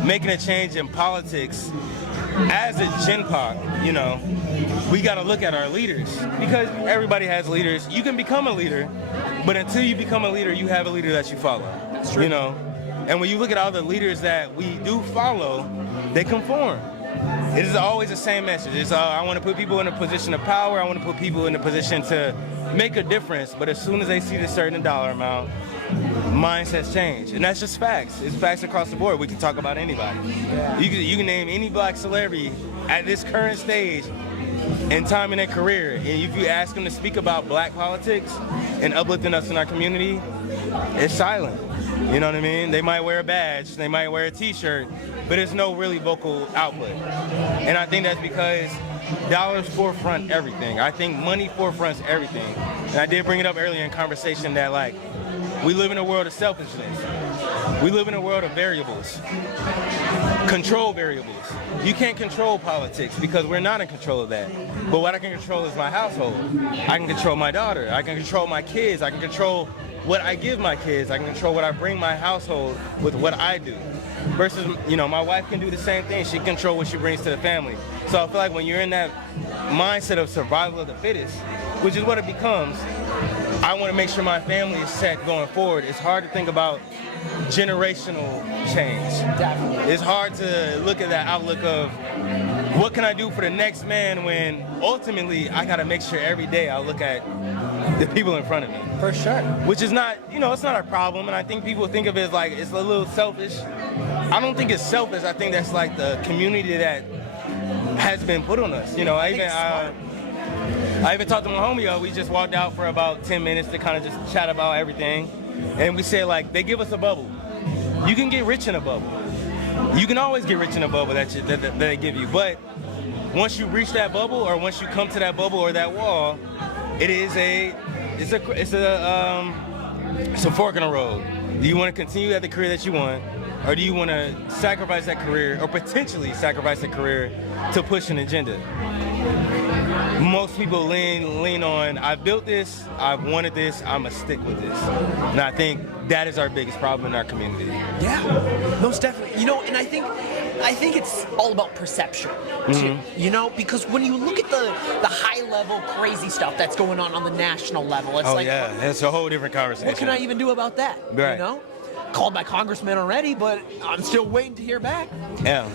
making a change in politics, as a Gen Pop, we got to look at our leaders, because everybody has leaders. You can become a leader, but until you become a leader, you have a leader that you follow. That's true. And when you look at all the leaders that we do follow, they conform. It is always the same message. It's I want to put people in a position of power. I want to put people in a position to make a difference. But as soon as they see the certain dollar amount, mindsets change, and that's just facts. It's facts across the board. We can talk about anybody. Yeah. You can name any black celebrity at this current stage and time in their career, and if you ask them to speak about black politics and uplifting us in our community, it's silent. You know what I mean? They might wear a badge, they might wear a t-shirt, but there's no really vocal output. And I think that's because dollars forefront everything. I think money forefronts everything. And I did bring it up earlier in conversation that we live in a world of selfishness. We live in a world of variables, control variables. You can't control politics because we're not in control of that. But what I can control is my household. I can control my daughter. I can control my kids. I can control what I give my kids. I can control what I bring my household with what I do. Versus, my wife can do the same thing. She can control what she brings to the family. So I feel like when you're in that mindset of survival of the fittest, which is what it becomes, I want to make sure my family is set going forward. It's hard to think about generational change. Definitely. It's hard to look at that outlook of what can I do for the next man when ultimately I got to make sure every day I look at the people in front of me. For sure. Which is not, it's not a problem. And I think people think of it as it's a little selfish. I don't think it's selfish. I think that's the community that has been put on us. I even talked to my homie. We just walked out for about 10 minutes to kind of just chat about everything. And we said, they give us a bubble. You can get rich in a bubble. You can always get rich in a bubble that they give you. But once you reach that bubble, or once you come to that bubble or that wall, it's a fork in the road. Do you want to continue at the career that you want, or do you want to sacrifice that career, or potentially sacrifice a career to push an agenda? Most people lean on, I built this, I've wanted this, I'm going to stick with this. And I think that is our biggest problem in our community. Yeah, most definitely. And I think it's all about perception, too, because when you look at the high-level crazy stuff that's going on the national level, it's it's a whole different conversation. What can I even do about that, right. Called my congressman already, but I'm still waiting to hear back. Yeah.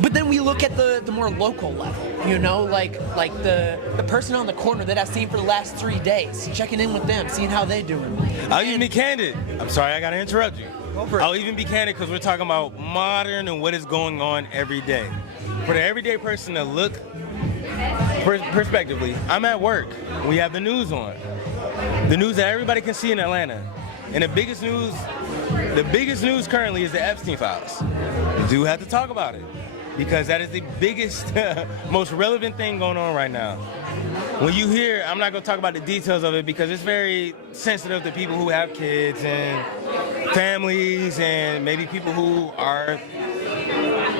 But then we look at the more local level, like the person on the corner that I've seen for the last 3 days, checking in with them, seeing how they doing. I'll even be candid. I'm sorry, I got to interrupt you. Go for it. I'll even be candid because we're talking about modern and what is going on every day. For the everyday person to look prospectively, I'm at work. We have the news on. the news that everybody can see in Atlanta. And the biggest news currently is the Epstein files. We do have to talk about it because that is the biggest, most relevant thing going on right now. When you hear, I'm not going to talk about the details of it because it's very sensitive to people who have kids and families and maybe people who are,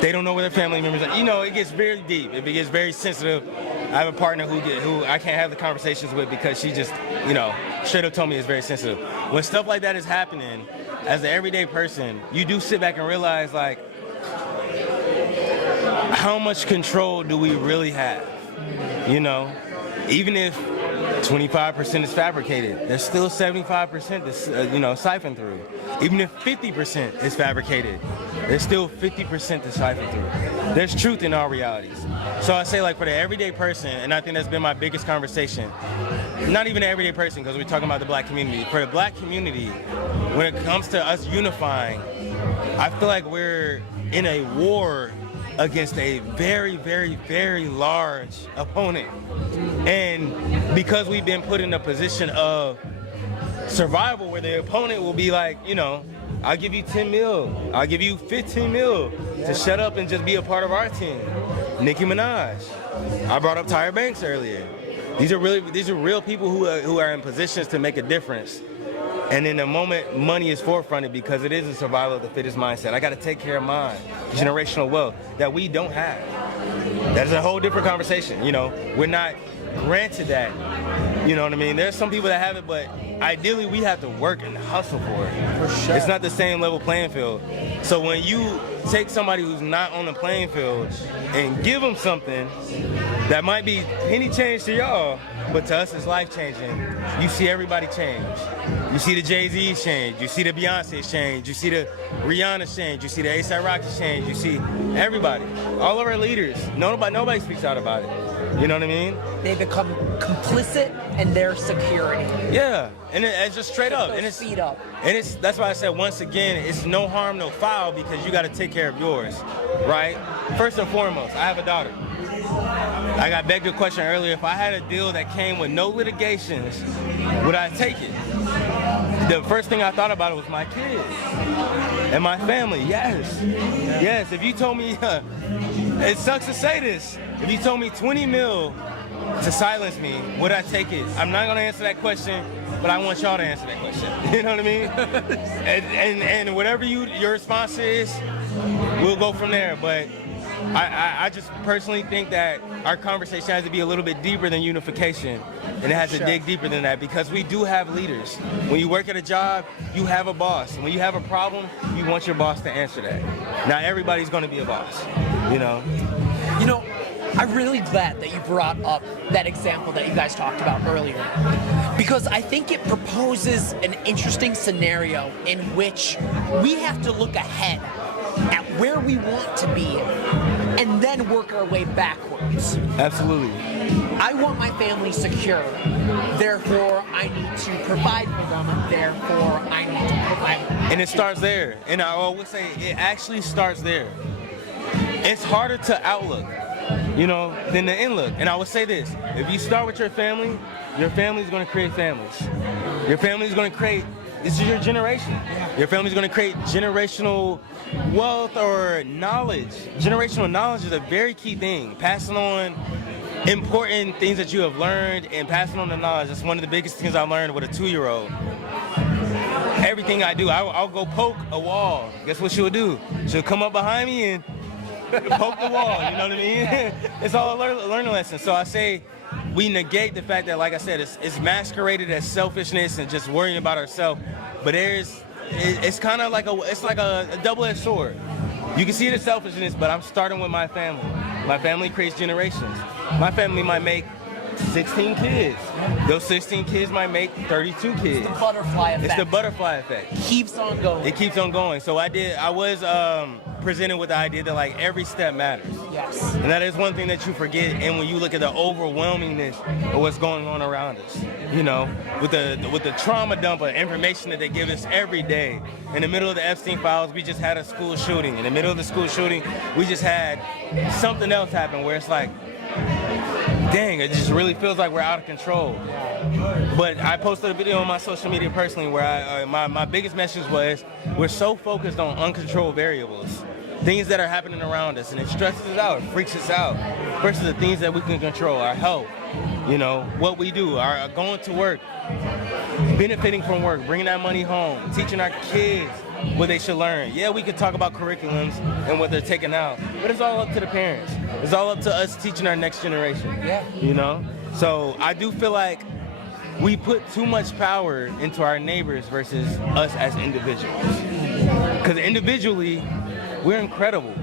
they don't know where their family members are. You know, it gets very deep. It gets very sensitive. I have a partner who I can't have the conversations with because she just, you know, straight up told me it's very sensitive. When stuff like that is happening, as an everyday person, you do sit back and realize, like, how much control do we really have? You know, even if 25% is fabricated, there's still 75% to, siphon through. Even if 50% is fabricated, there's still 50% to siphon through. There's truth in all realities. So I say, like, for the everyday person, and I think that's been my biggest conversation, not even the everyday person, because we're talking about the black community. For the black community, when it comes to us unifying, I feel like we're in a war against a very, very, very large opponent. And because we've been put in a position of survival where the opponent will be like, you know, I'll give you 10 mil, I'll give you 15 mil to shut up and just be a part of our team. Nicki Minaj. I brought up Tyra Banks earlier. These are real people who are in positions to make a difference. And in the moment, money is forefronted because it is a survival of the fittest mindset. I got to take care of mine. Generational wealth that we don't have. That's a whole different conversation. You know, we're not granted that. You know what I mean? There's some people that have it, but ideally we have to work and hustle for it. For sure. It's not the same level playing field. So when you take somebody who's not on the playing field and give them something that might be penny change to y'all, but to us it's life changing. You see everybody change. You see the Jay-Z's change. You see the Beyonce's change. You see the Rihanna's change. You see the A$AP Rocky's change. You see everybody. All of our leaders. Nobody speaks out about it. You know what I mean? They become complicit in their security. Yeah, and it's just straight up. And it's feet up. And that's why I said, once again, it's no harm, no foul, because you got to take care of yours, right? First and foremost, I have a daughter. I got begged a question earlier. If I had a deal that came with no litigations, would I take it? The first thing I thought about was my kids and my family. Yes. Yes. If you told me, it sucks to say this, if you told me 20 mil to silence me, would I take it? I'm not going to answer that question, but I want y'all to answer that question. You know what I mean? and whatever your response is, we'll go from there. But I just personally think that our conversation has to be a little bit deeper than unification, and it has to dig deeper than that, because we do have leaders. When you work at a job, you have a boss. When you have a problem, you want your boss to answer that. Not everybody's going to be a boss, you know? You know, I'm really glad that you brought up that example that you guys talked about earlier, because I think it proposes an interesting scenario in which we have to look ahead at where we want to be and then work our way backwards. Absolutely. I want my family secure, therefore I need to provide for them, therefore I need to provide. And it starts there. And I would say it actually starts there. It's harder to outlook, you know, than the inlook. And I would say this, if you start with your family is going to create families. Your family is going to create, this is your generation. Your family is going to create generational wealth or knowledge. Generational knowledge is a very key thing. Passing on important things that you have learned and passing on the knowledge. That's one of the biggest things I learned with a 2-year-old. Everything I do, I'll go poke a wall. Guess what she'll do? She'll come up behind me and poke the wall, you know what I mean? It's all a learning lesson. So I say we negate the fact that, like I said, it's masqueraded as selfishness and just worrying about ourselves. But it's kind of like a double-edged sword. You can see it as selfishness, but I'm starting with my family. My family creates generations. My family might make 16 kids. Those 16 kids might make 32 kids. It's the butterfly effect. It's the butterfly effect. Keeps on going. It keeps on going. So I was presented with the idea that, like, every step matters. Yes. And that is one thing that you forget, and when you look at the overwhelmingness of what's going on around us, you know, with the trauma dump of information that they give us every day. In the middle of the Epstein files, we just had a school shooting. In the middle of the school shooting, we just had something else happen where it's like, dang, it just really feels like we're out of control. But I posted a video on my social media personally where my biggest message was, we're so focused on uncontrolled variables, things that are happening around us, and it stresses us out, it freaks us out, versus the things that we can control, our health, you know, what we do, our going to work, benefiting from work, bringing that money home, teaching our kids what they should learn. Yeah, we could talk about curriculums and what they're taking out, but it's all up to the parents. It's all up to us teaching our next generation. Yeah. You know? So I do feel like we put too much power into our neighbors versus us as individuals. Because individually, we're incredible.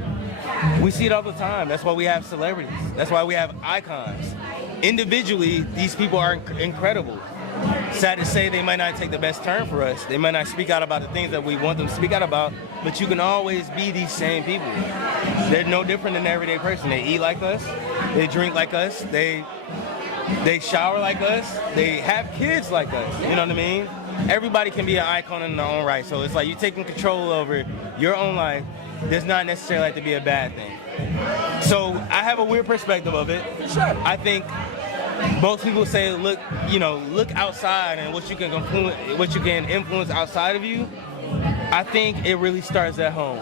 We see it all the time. That's why we have celebrities. That's why we have icons. Individually, these people are incredible. Sad to say, they might not take the best turn for us. They might not speak out about the things that we want them to speak out about, but you can always be these same people. They're no different than an everyday person. They eat like us, they drink like us, they shower like us, they have kids like us, you know what I mean? Everybody can be an icon in their own right, so it's like you taking control over your own life does not necessarily have to be a bad thing. So I have a weird perspective of it. Sure. I think most people say, look outside and what you can influence outside of you. I think it really starts at home.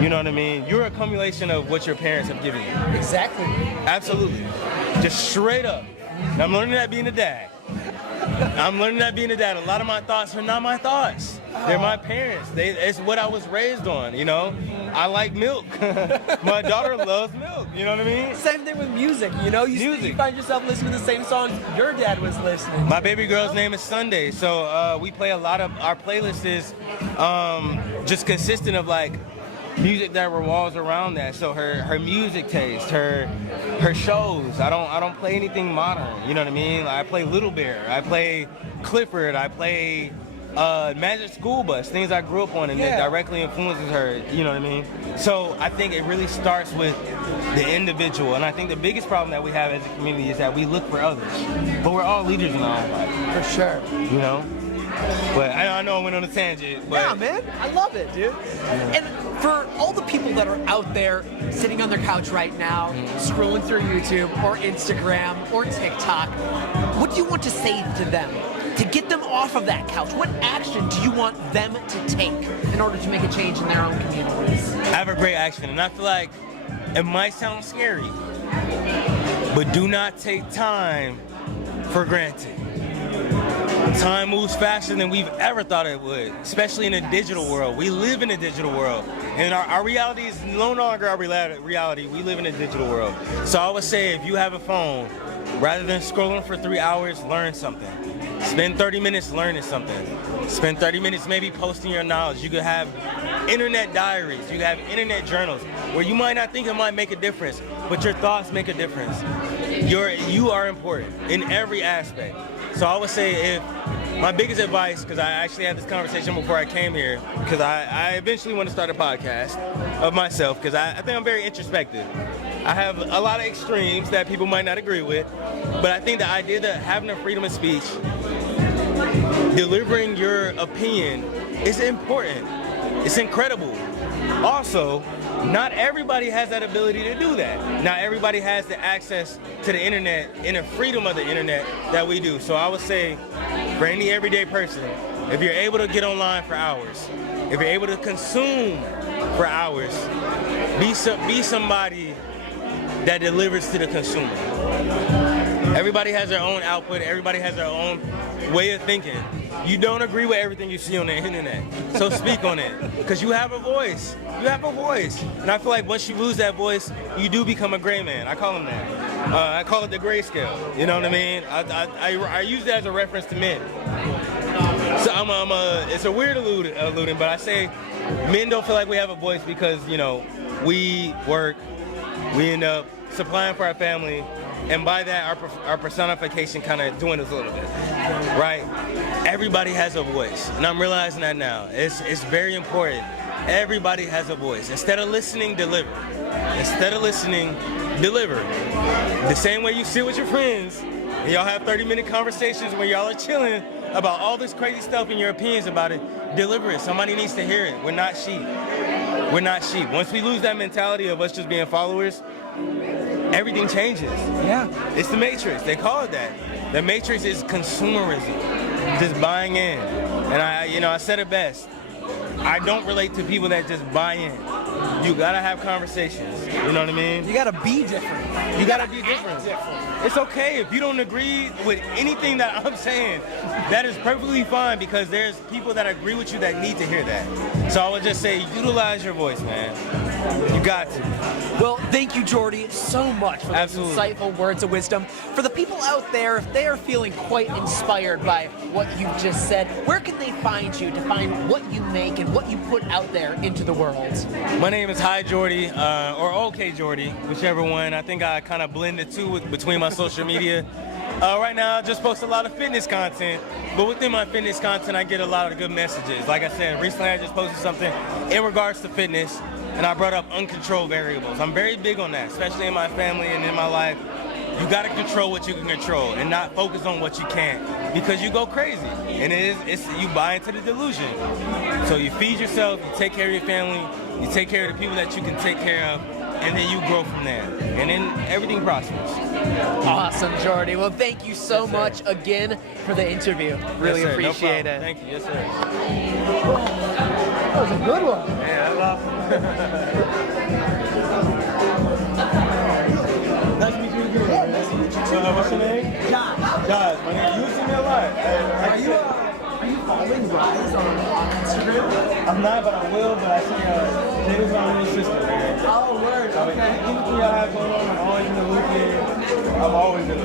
You know what I mean? You're a accumulation of what your parents have given you. Exactly. Absolutely. Just straight up. And I'm learning that being a dad. A lot of my thoughts are not my thoughts. They're my parents. It's what I was raised on, you know? I like milk. My daughter loves milk, you know what I mean? Same thing with music, you know? You find yourself listening to the same songs your dad was listening to. My baby girl's name is Sunday, so we play a lot of, our playlist is just consistent of like music that revolves around that. So her music taste, her shows. I don't play anything modern. You know what I mean? Like, I play Little Bear. I play Clifford. I play Magic School Bus. Things I grew up on and that directly influences her. You know what I mean? So I think it really starts with the individual. And I think the biggest problem that we have as a community is that we look for others, but we're all leaders in our own life. For sure. You know. But I know I went on a tangent. But yeah, man, I love it, dude. And for all the people that are out there sitting on their couch right now, scrolling through YouTube or Instagram or TikTok, what do you want to say to them to get them off of that couch? What action do you want them to take in order to make a change in their own communities? I have a great action, and I feel like it might sound scary, but do not take time for granted. Time moves faster than we've ever thought it would, especially in a digital world. We live in a digital world, and our reality is no longer our reality. We live in a digital world. So I would say, if you have a phone, rather than scrolling for 3 hours, learn something. Spend 30 minutes learning something. Spend 30 minutes maybe posting your knowledge. You could have internet diaries. You could have internet journals where you might not think it might make a difference, but your thoughts make a difference. You are important in every aspect. So I would say, if my biggest advice, because I actually had this conversation before I came here, because I eventually want to start a podcast of myself, because I think I'm very introspective. I have a lot of extremes that people might not agree with, but I think the idea that having the freedom of speech, delivering your opinion is important. It's incredible. Also, not everybody has that ability to do that. Not everybody has the access to the internet and the freedom of the internet that we do. So I would say, for any everyday person, if you're able to get online for hours, if you're able to consume for hours, be somebody that delivers to the consumer. Everybody has their own output. Everybody has their own way of thinking. You don't agree with everything you see on the internet, so speak on it, because you have a voice. You have a voice. And I feel like once you lose that voice, you do become a gray man. I call him that. I call it the grayscale. You know what I mean? I use that as a reference to men. So it's a weird alluding, but I say men don't feel like we have a voice because, you know, we work, we end up supplying for our family, and by that, our personification kind of dwindles a little bit, right? Everybody has a voice, and I'm realizing that now. It's very important. Everybody has a voice. Instead of listening, deliver. Instead of listening, deliver. The same way you sit with your friends, and y'all have 30-minute conversations where y'all are chilling about all this crazy stuff and your opinions about it, deliver it. Somebody needs to hear it. We're not sheep. We're not sheep. Once we lose that mentality of us just being followers, everything changes. Yeah, it's the Matrix. They call it that. The Matrix is consumerism, just buying in. And I said it best. I don't relate to people that just buy in. You gotta have conversations. You know what I mean? You gotta be different. You gotta be different. It's okay if you don't agree with anything that I'm saying. That is perfectly fine because there's people that agree with you that need to hear that. So I would just say, utilize your voice, man. You got to. Well, thank you, Jordy, so much for those insightful words of wisdom. For the people out there, if they are feeling quite inspired by what you've just said, where can they find you to find what you make and what you put out there into the world? My name is Hi Jordy, or OK Jordy, whichever one. I think I kind of blend the two between my social media. Right now, I just post a lot of fitness content, but within my fitness content, I get a lot of good messages. Like I said, recently I just posted something in regards to fitness, and I brought up uncontrolled variables. I'm very big on that, especially in my family and in my life. You gotta control what you can control and not focus on what you can't, because you go crazy, and you buy into the delusion. So you feed yourself, you take care of your family, you take care of the people that you can take care of, and then you grow from there, and then everything prospers. Awesome, Jordy. Well, thank you so much again for the interview. Really appreciate it. Thank you. Yes, sir. That was a good one. Yeah, I love Nice to meet you again. Nice to meet you too. What's your name? Josh. Josh. My name. You see me a lot. Are you following Rise on Instagram? I'm not, but I will. But I see Jada's my little sister, man. Oh, word. Okay. Anything y'all have going on, I'm always in the loop here. I'm always in the loop. I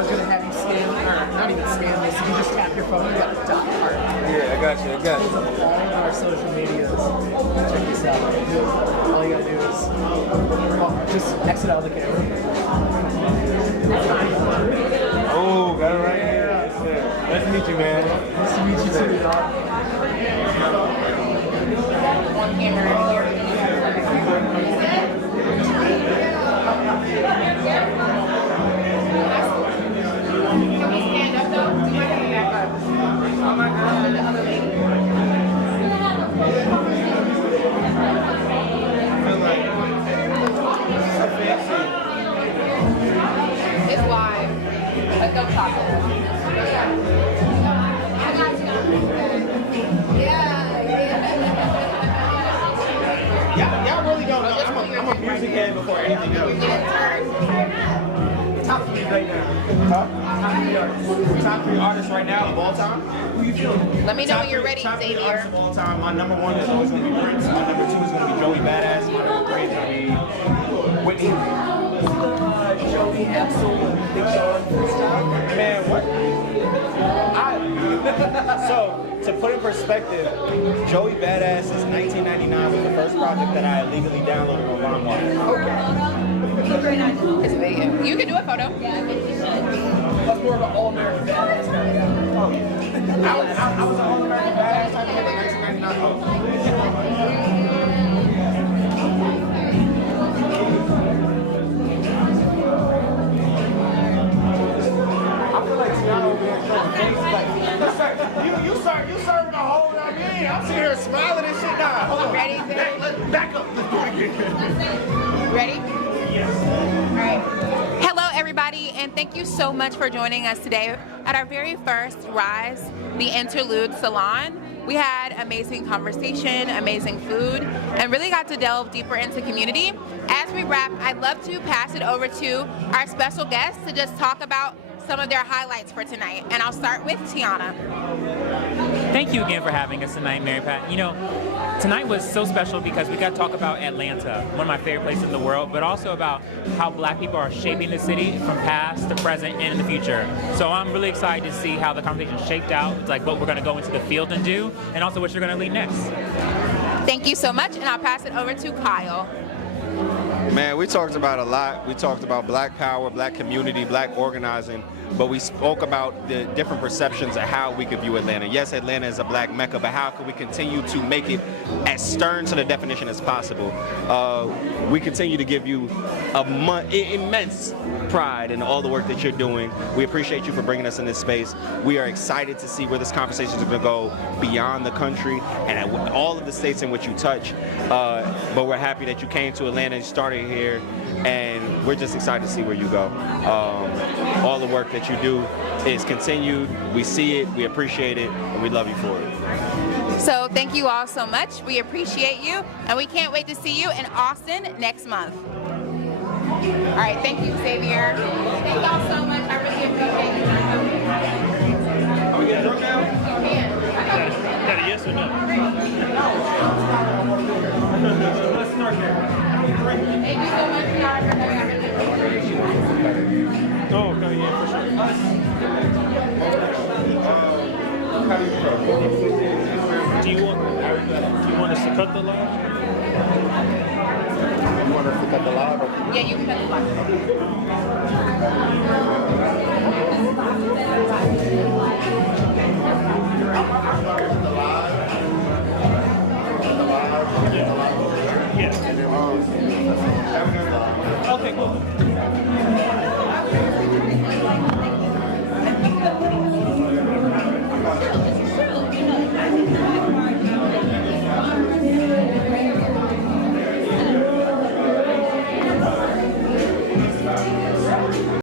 was gonna have you scan, or not even scan this. You just tap your phone. You got a dot card. Yeah, I got you. All our social medias. Check this out. All you gotta do is just exit out of the camera. Oh, got it right here. Nice to meet you, man. Nice to meet you too, dog. One camera here. Can we stand up though? Do my hand back up. Oh my God, the other lady. It's live. Let's go talk to them. I got you. Y'all really don't know. I'm a music head before anything else. Top 3 right now. Top 3 artists right now of all time. Who you feeling? Let me know when you're ready, Top 3 Xavier. artists of all time. My number 1 is always going to be Prince. My number 2 is going to be Joey Badass. My number 3 is going to be Whitney. Joey, Axel, Big Sean, freestyle. Man, what? So, to put in perspective, Joey Badass is 1999 was the first project that I illegally downloaded on LimeWire. It's a video. You can do a photo. That's more of an all-American badass guy. I was an all-American badass type of in 1999. You serving a whole lot of me. I'm sitting here smiling and shit now. Hold on. Ready? Let's back up. Let's do it again. Ready? Yes. All right. Hello, everybody, and thank you so much for joining us today at our very first Rise, the Interlude Salon. We had amazing conversation, amazing food, and really got to delve deeper into community. As we wrap, I'd love to pass it over to our special guests to just talk about some of their highlights for tonight. And I'll start with Tiana. Thank you again for having us tonight, Mary Pat. You know, tonight was so special because we got to talk about Atlanta, one of my favorite places in the world, but also about how Black people are shaping the city from past to present and in the future. So I'm really excited to see how the conversation shaped out. It's like what we're going to go into the field and do, and also what you're going to lead next. Thank you so much, and I'll pass it over to Kyle. Man, we talked about a lot. We talked about Black power, Black community, Black organizing, but we spoke about the different perceptions of how we could view Atlanta. Yes, Atlanta is a Black Mecca, but how can we continue to make it as stern to the definition as possible? We continue to give you immense pride in all the work that you're doing. We appreciate you for bringing us in this space. We are excited to see where this conversation is going to go beyond the country and at all of the states in which you touch. But we're happy that you came to Atlanta and started here, and we're just excited to see where you go. All the work that you do is continued. We see it, we appreciate it, and we love you for it. So thank you all so much. We appreciate you, and we can't wait to see you in Austin next month. All right, thank you, Xavier. Thank y'all so much. I really appreciate you. Got a yes or no? Let's start there. Thank you so much for y'all. I really appreciate you. Oh, okay, yeah, for sure. Do you want us to cut the live? You want us to cut the live? Yeah, you can cut the live. Yeah. Okay, cool.